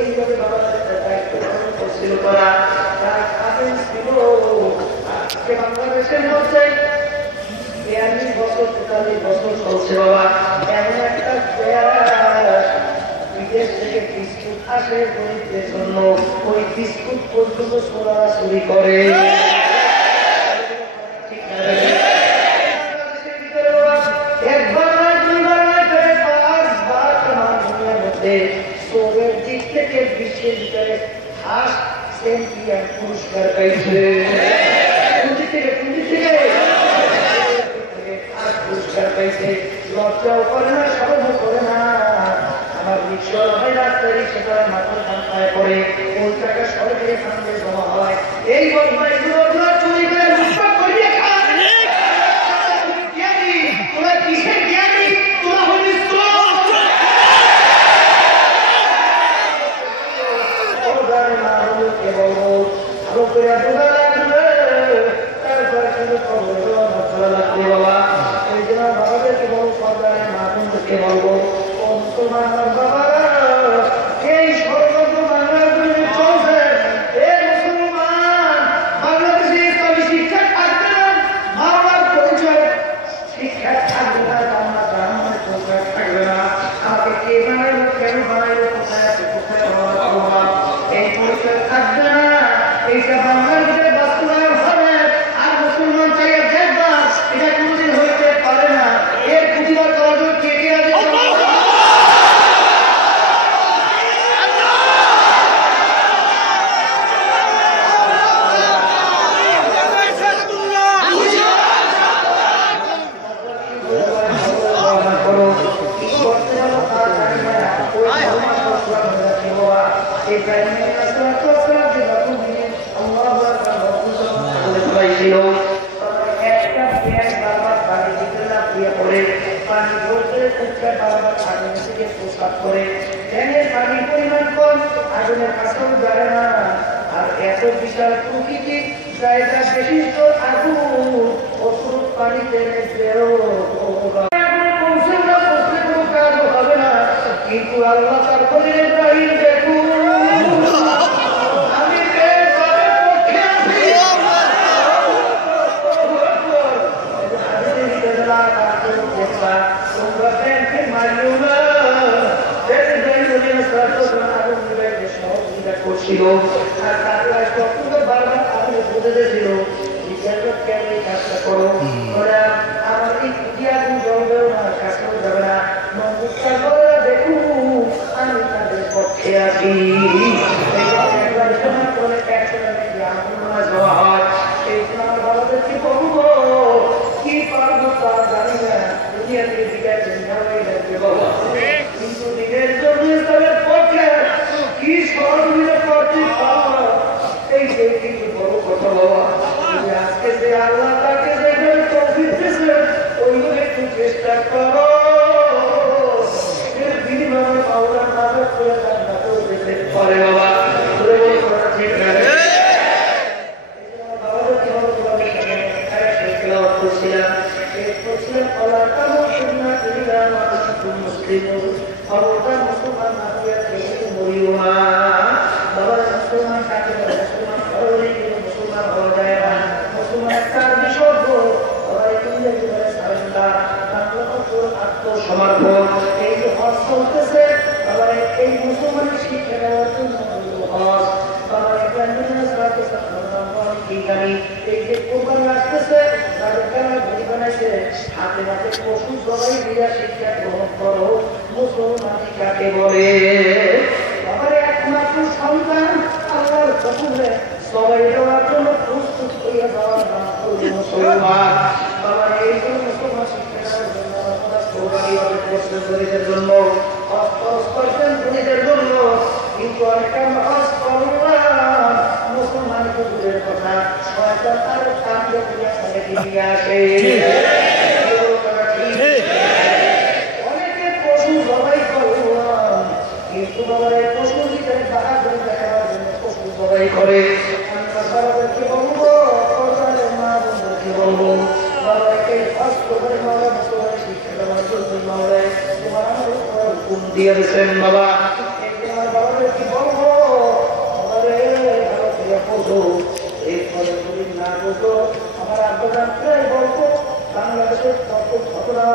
এইভাবে বাবাদের দায়িত্ব পালন করছিল তারা তারা খাবেন ছিল আজকে বাংলাদেশের মধ্যে 42 বছর 43 বছর চলছে বাবা এমন একটা বিদেশ থেকে বিস্কুট আসে গরিবদের জন্য ওই বিস্কুট পর্যন্ত চোরাচুরি করে একবার দুইবার করে 5 বার আমার দুনিয়ার মধ্যে চোরের দিক থেকে বিশ্বের ভিতরে ফার্স্ট চ্যাম্পিয়ন পুরস্কার পাইছে কোন দিক থেকে পুরস্কার পাইছে লজ্জাও করে না সরম করে না আমার রিক্সা হয় রাস্তায় রিক্সা করে মাথার কান্তায় পড়ে ওই টাকা সরকারি ফান্ডে জমা হয় এই বদমাইশগুলো চুরি করে লুটপাট করিয়ে খায় জ্ঞানী তোরা কিসের জ্ঞানী তোরা হলি বাবাদেরকে বলবো সরকারের মা বোনদেরকে বলবো ও মুসলমান বাবারা এই ষড়যন্ত্র বাংলার জন্য চলছে এ মুসলমান বাংলাদেশে ইসলামী শিক্ষা থাকবে না বাবার পরিচয় শিক্ষা থাকবে না আমরা ব্রাহ্মণের পরিচয় থাকবে না আমাকে কে বানাইলো কেন বানাইলো কোথায় আছে কোথায় বাবা এই পরিচয় থাকবে না এইটা বাংলার ভিতরে বাস্তবায়ন হবে আর মুসলমান চাইয়া দেখবা এটা কোনোদিন হইতে পারে না এর প্রতিবাদ করার জন্য কে কে আছে এত বিশাল প্রকৃতি জায়গা বিশিষ্ট আগুন অসুর পানিতে হবে না কিন্তু আল্লাহ তারপরে দেখুন করছিল আর তারপরে বারবার আপনি বুঝে দিয়েছিল কেন এই কাজটা করো ওরা আমার এই আগুন জ্বলবেও না কাজ করে যাবে না মন্দিরটা করে দেখুন আমি তাদের পক্ষে আছি দেওয়া হয় এই আমার বাবাদের কি বলবো কি পারবো তারা জানি না দুনিয়া থেকে বিদায় লাগবে বাবা কিন্তু নিজের জন্য তাদের পক্ষে কি সহযোগিতা করতে পারো এই যে কিন্তু বড় কথা বাবা আজকে যে আল্লাহ তাকে যেভাবে তৌফিক দিয়েছে ওইভাবে একটু চেষ্টা করো এর বিনিময়ে আল্লাহ নামাজ করে জান্নাতেও যেতে পারে বাবা ঠিক না মুসলমান সমর্পণ। এই যে হজ চলতেছে আবার এই মুসলমানের শিক্ষা দেওয়ার জন্য হজ বাবা এই যে কোরবানি আসতেছে তাদের কারা ঘড়ি বানাইছে হাতে হাতে পশু জবাই দিয়া শিক্ষা গ্রহণ করো মুসলমান কাকে বলে। আবার একমাত্র সন্তান আল্লাহর হুকুমে সবাই দেওয়ার জন্য প্রস্তুত হইয়া যাওয়ার নাম হলো মুসলমান। বাবা এই জন্য মুসলমান শিক্ষা দেওয়ার জন্য আমরা কোরবানি প্রস্তুত করিদের জন্য জন্য কিন্তু অনেকটা হজ করলাম মুসলমানকে দূরের কথা শয়তান তার কামড়ে দিয়ে ফেলে দিয়ে আসে। অনেকে পশু জবাই করলাম কিন্তু বাবার পশুর ভিতরে বাহাদুরি দেখাবার জন্য পশু জবাই করে। আমরা বাবাদেরকে বলবো মা বন্ধুকে বলবো বাবাকে হজ করে মাওলা মুসলমান শিক্ষা দেওয়ার জন্য মাওলা তোমার আমার হুকুম দিয়ে দিয়েছেন। বাবা আমার বাবাদেরকে বলবো আমার আব্বাজানকেই বলবো বাংলাদেশের ঘটনা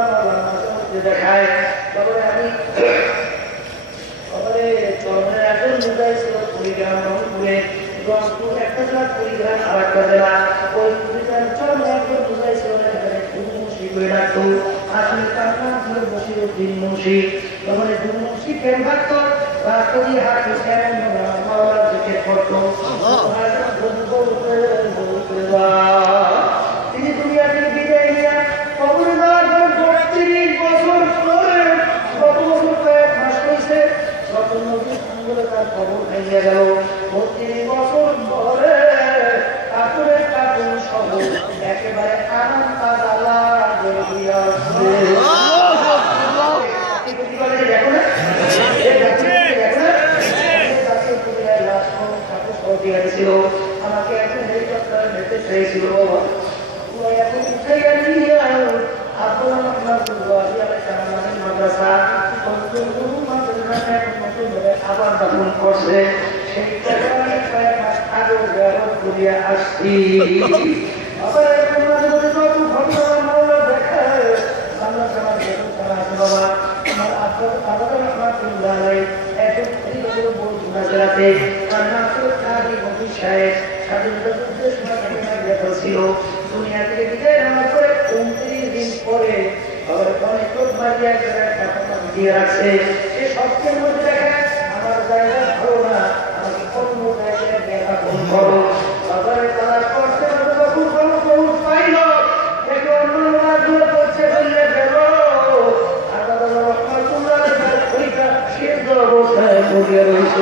মধ্যে দেখায়। তারপরে আমি চরমের একজন মুজাই ছিল কুড়িগ্রাম রংপুরে রংপুর একটা জেলা কুড়িগ্রাম আর একটা জেলা ওই কুড়িগ্রাম চরমের একজন মুজাই ছিল মুন্সি করে ডাকতো আসলে তার নাম ছিল বসিরউদ্দিন মুন্সি। তারপরে মুন্সি কেন ডাকতো রাস্তাদি হাঁটি কেমন মাওলার দিকে করতো তিনি দুনিয়া থেকে বিদায় নিয়ে কবরে যাওয়ার পর ৩২ বছর পরে গত বছর কয়েক মাস হয়েছে যখন নদীর সঙ্গে তার খবর ভেঙে গেল। ৩২ বছর পরে কাপড়ের কাপড় সহ একেবারে আনন্দ তাজা বেরিয়ে আসছে। দেখো না ছিল আমাকে এখন হেলিকপ্টার নিতে চেয়েছিল বাবা এখন উঠে গেছি মাদ্রাসা আবার দাপন করছে সেই কয়েক মাস আগে ব্যবহার করিয়া আসছি। আবার ঘটনা দেখায় বাংলা সমাজ বাবা আমার আব্বা রহমাতুল্লাহ এখন ছিল দুনিয়া থেকে বিদায় নেওয়ার পরে ২৯ দিন পরে দিয়ে রাখছে সে সবচেয়ে মধ্যে দেখে আমার জায়গা ভালো না আমাকে কত জায়গায় দেখা করো বাজারে তারা করছে পাইল দেখে অন্য করছে বললে গেল শেষ অবস্থায় পড়িয়া রয়েছে।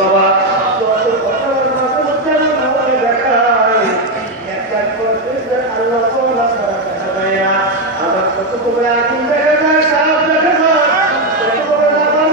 বাবা আবার কত করে আগুন দেখা যায় সাপ দেখা যায় কত করার জন্য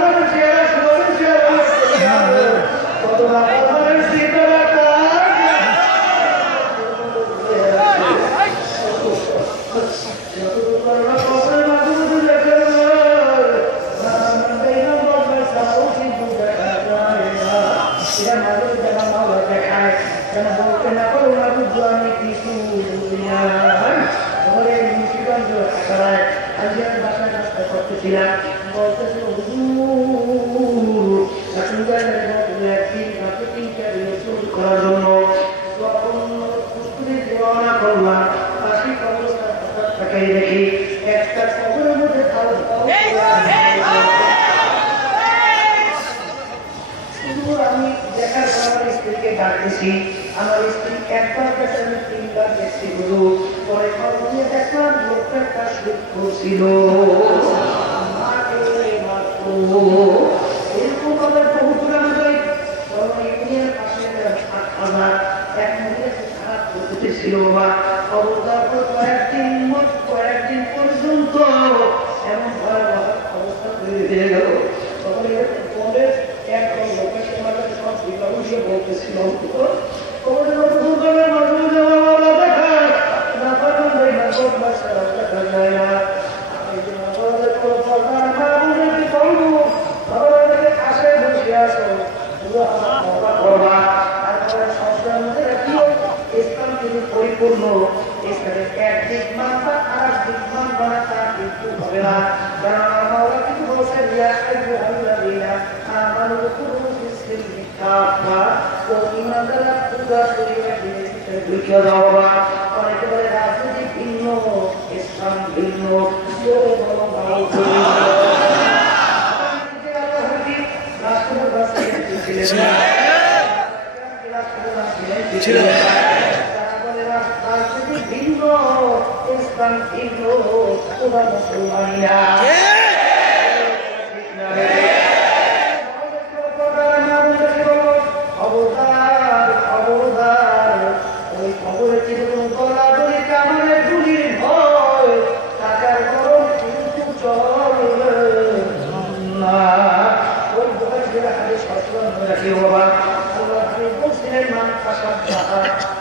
দেখি একটা খবরের মধ্যে আমি দেখার পর আমার স্ত্রীকে ডাকতেছি আমার স্ত্রী একবার কাছে আমি ৩ বার দেখছি গুরু পরে খবর নিয়ে দেখলাম লোকটা কাজ করছিল এরকম আমার বহু পুরানো ইউনিয়নের পাশে এক মহিলা খারাপ করতেছিল বাবা খবর দেওয়ার পর কয়েকদিন পর্যন্ত এমন ভয়াবহ অবস্থা তৈরি হয়ে গেল। তখন পরের একজন লোকের সমাজ সব বিবাহ বলতেছিল দেখা যায় না মুসলমানরা পূজা করিয়া ঢুকিয়া যাও বাবা। অনেকে বলে রাজনীতি ভিন্ন, ইসলাম ভিন্ন, রাষ্ট্রের কাছে রাজনীতি ভিন্ন, ইসলাম ভিন্ন, পুরা মুসলমানিয়া খবরদার খবরদার, ওই খবরে কিন্তু গলাগলি কামানে গুলির ভয়, টাকার গরম কিন্তু চলবে না। ওই ভয় ছেলে হাতে সচেতন হয়ে রাখি বাবা। আল্লাহ আপনি বলছিলেন মান পাশা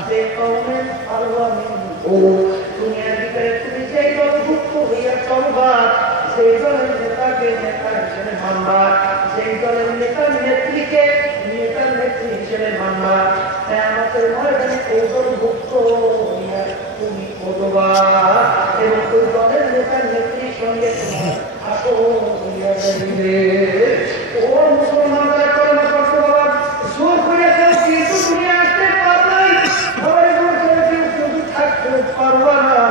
যে কৌমেন আল্লাহ দুনিয়ার ভিতরে তুমি যেই দলভুক্ত হইয়া চলবা, সেই দলের নেতাকে নেতা হিসেবে মানবা, সেই দলের নেতার নেত্রীকে নেতার নেত্রী হিসেবে মানবা। আমাদের ময়দানে ওই দলভুক্ত হইয়া তুমি করবা এবং ওই দলের নেতার নেত্রীর সঙ্গে তোমার আসো হইয়া যাইবে। ও মুসলমানরা কলমা পড়তে বাবা, জোর করে কেউ কিন্তু তুমি আসতে পারলাই, ঘরে বসে কেউ কিন্তু থাকতে পারবা না।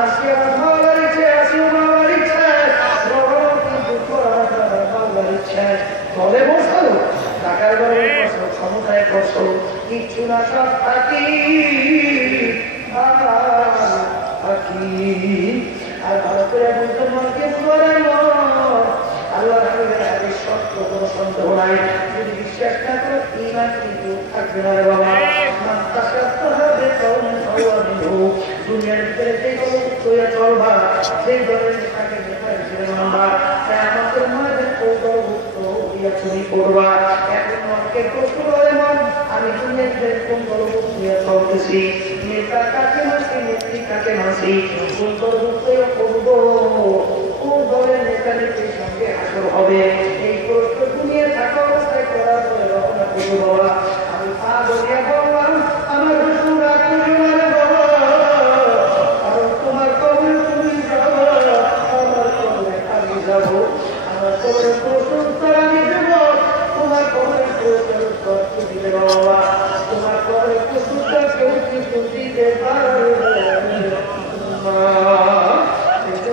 আজকে আমার মাওলার ইচ্ছায়, আজকে মাওলার ইচ্ছায়, রহমান কিন্তু মাওলার ইচ্ছায় দলে বসো, টাকার ঘরে বসো, ক্ষমতায় বসো, কিচ্ছু না সব থাকি থাকি। আর ভালো করে মুসলমানকে বলেন আল্লাহ সত্য কোনো সন্দেহ নাই। যদি বিশ্বাস না করো ঈমান কিন্তু থাকবে না রে বাবা। দুনিয়ার ভিতরে যেই দলভুক্ত হইয়া চলবা, সেই দলের নেতাকে নেতা হিসেবে মানবা, আমাদের মনে ওই দলভুক্ত হইয়া তুমি করবা। এখন মনকে প্রশ্ন করে মন, আমি দুনিয়ার ভিতরে কোন দলভুক্ত হইয়া চলতেছি, নেতা কাকে মানছি, নেত্রী কাকে মানছি, কোন দলভুক্ত হইয়া করবো, কোন দলের নেতা নেত্রীর সঙ্গে হাসর হবে, এই প্রশ্ন দুনিয়া থাকা অবস্থায় করার পরে রওনা করবো বাবা। আমি পা ধরিয়া বললাম আমার রসুল রাগ করিও না বাবা, কারণ তোমার কবরে তুমি যাবো, আমার কবরে আমি যাবো, আমার কবরে প্রশ্ন উত্তর আমি দেবো, তোমার কবরে প্রশ্নের উত্তর তুমি দেবো বাবা। তোমার কবরে প্রশ্ন উত্তর কেউ কিন্তু দিতে পারবে না। আজকে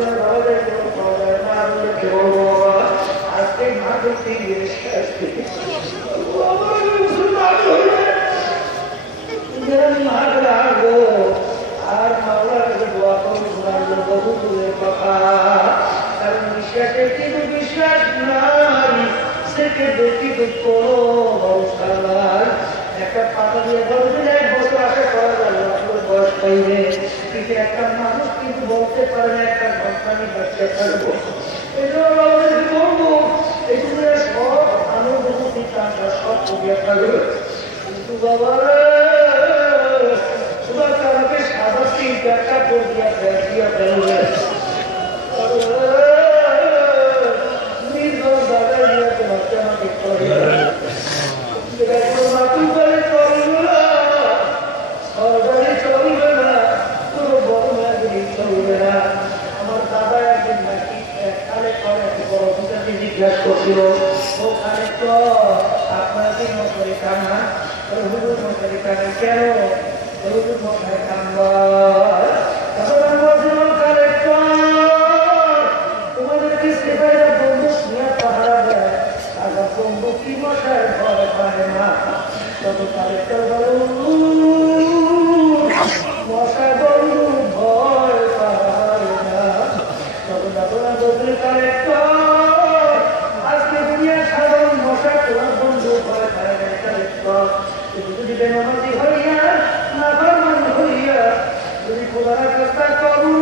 মাঠে আর মাওলার দোয়া করবো বহু দূরের কথা, কারণ বিশ্বাসের কিন্তু বিশ্বাস নাই, সেকে দেখি দুঃখ ভরসা নাই। একটা পাতা দিয়ে বলতে 1 বছর আশা করা যায় বয়স পাইবে, কিন্তু একটা মানুষ কিন্তু বলতে পারে না একটা ঘন্টা আমি বাচ্চা থাকবো। এই জন্য বলবো এগুলো সব অনুভূতি আমরা সব করিয়া থাকবে, কিন্তু বাবা তোমার আমাকে সাদা সিং দেখা করিয়া দেখিয়া ফেলবে, নির্ভর দাঁড়াইয়া তোমাকে আমাকে করিয়া মাতু করে চলবে না, সরকারি চলবে না, কোনো বড় নাগরিক চলবে না। আমার দাদা একদিন নাকি কালে করে বড় পিতাকে জিজ্ঞাসা করছিল, ও কালে তো আপনার কি মশারি কান্না, হুজুর মশারি কান্না কেন, হুজুর মশারি কান্নার তোমাদেরকে সেবাইরা বন্ধু নিয়ে পাহারা দেয়, আবার বন্ধু কি মশাই ভয় পায় না, তত কালেক্টর মশা বন্ধু ভয় পায় না, তত দাদা বদলে কালেক্টর আজকে দুনিয়ার সাধারণ মশা তোমার বন্ধু ভয় পায় না কালেক্টর। কিন্তু যদি বেনামাজি হইয়া না বারমান হইয়া যদি খোদার কাজটা করুন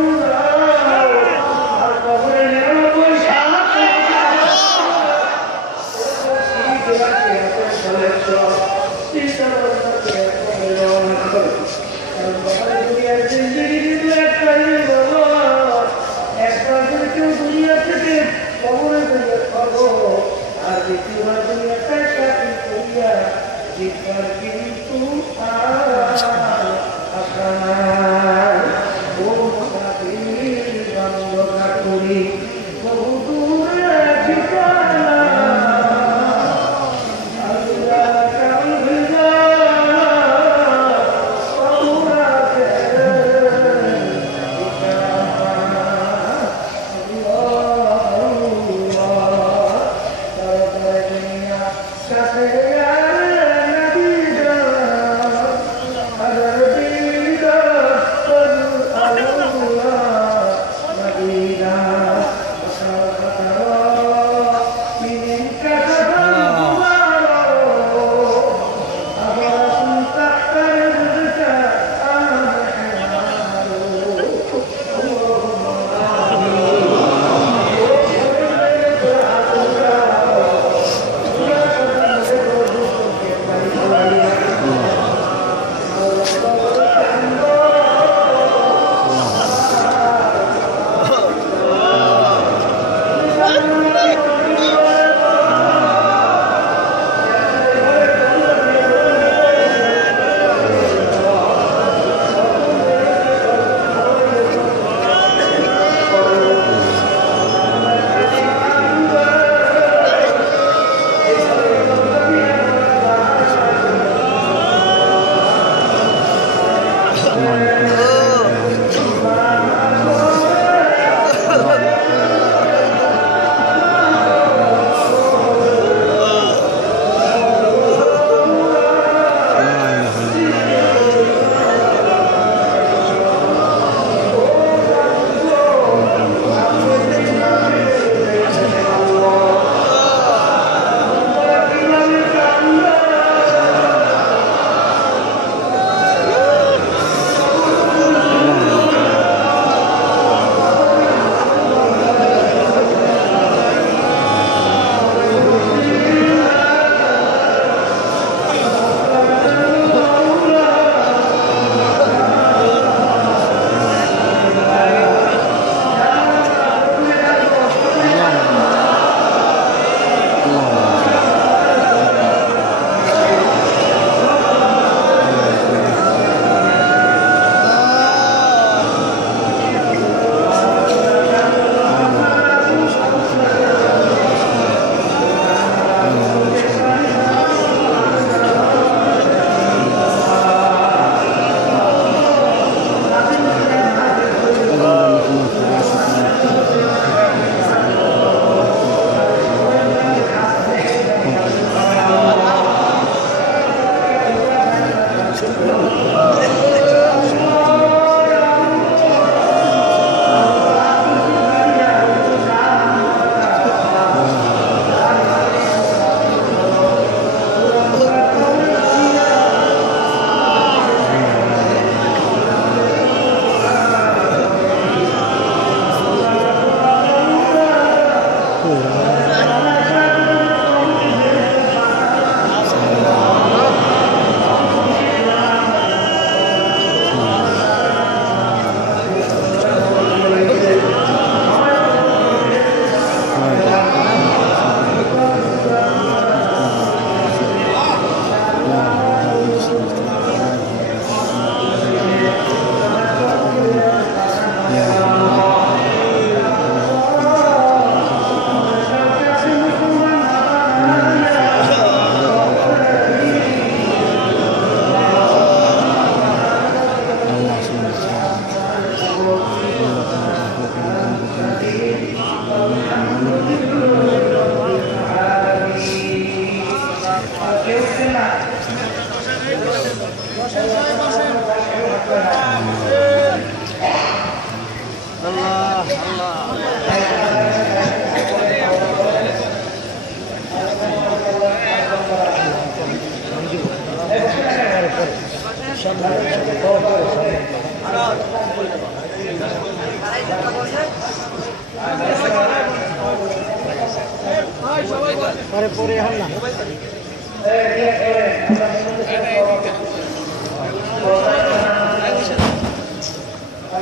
পরে হল না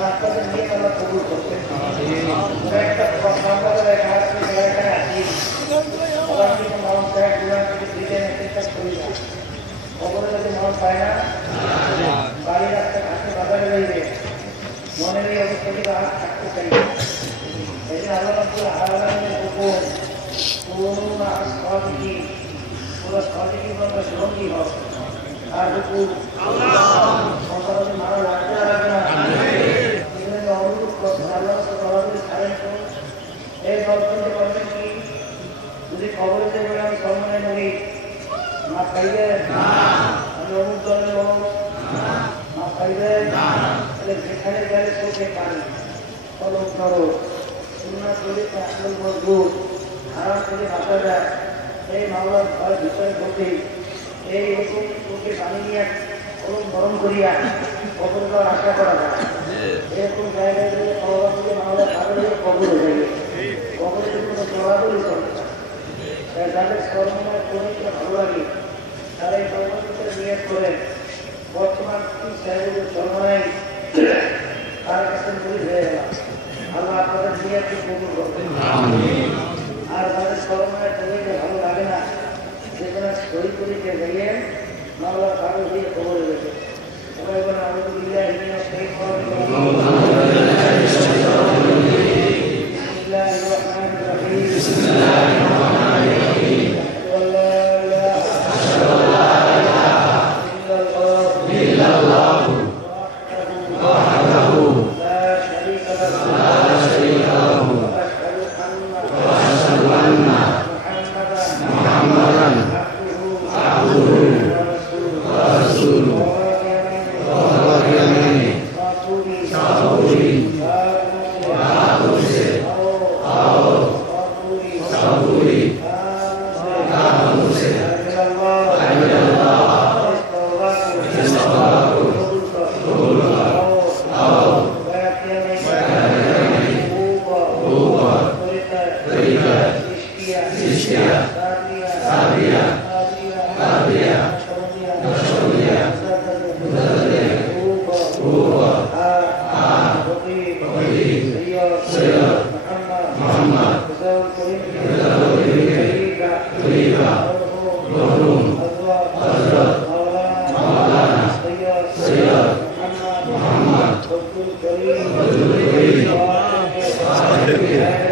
আপনাদের নিয়ে আমরা কবুল করতে একটা খবরে যদি মন পায় না বাড়ির রাস্তা ঘাটে বাজারে রইবে মনের এই অবস্থা থেকে আর থাকতে চাই এই যে আল্লাহের উপর পুরো সহযোগী বন্ধ সঙ্গী হোক আর হুকুম সংসারে মারা লাগতে লাগবে না অনুরোধ করছেন আল্লাহ দলাদলি ছাড়েন তো এই দলকে বলবেন কি যদি খবরে দেবে আমি সম্মানে নবী মা খাইবেন আমি অমুক দলের লোক মা খাইবেন তাহলে যেখানে গেলে চোখে পানি ফলক করো সুন্নাত করে আসল মজবুত আরাম করে বাঁচা যায় এই মামলার ভয় ভিতরে ঢোকে এই রকম চোখে পানি নিয়ে কলম গরম করিয়া কবর দেওয়ার আশা করা যায় এরকম জায়গায় গেলে খবর করে মামলা ভালো হয়ে কবর হয়ে যাবে কবরের কোনো জবাবই করবে যাদের সর্বময় কবিতা ভালো লাগে তারা এই কর্মসূচিতে নিয়োগ করেন বর্তমান সাহেবের সর্বময় তার কাছে মুড়ি হয়ে গেল আল্লাহ আপনাদের নিয়োগকে কবুল করবেন আর যাদের সর্বময় কবিতা ভালো লাগে না যেখানে সই করিতে গিয়ে মামলা ভালো হয়ে খবরে গেছে সবাই বলে আমাদের ইল্লাহ সেই খবর Yeah.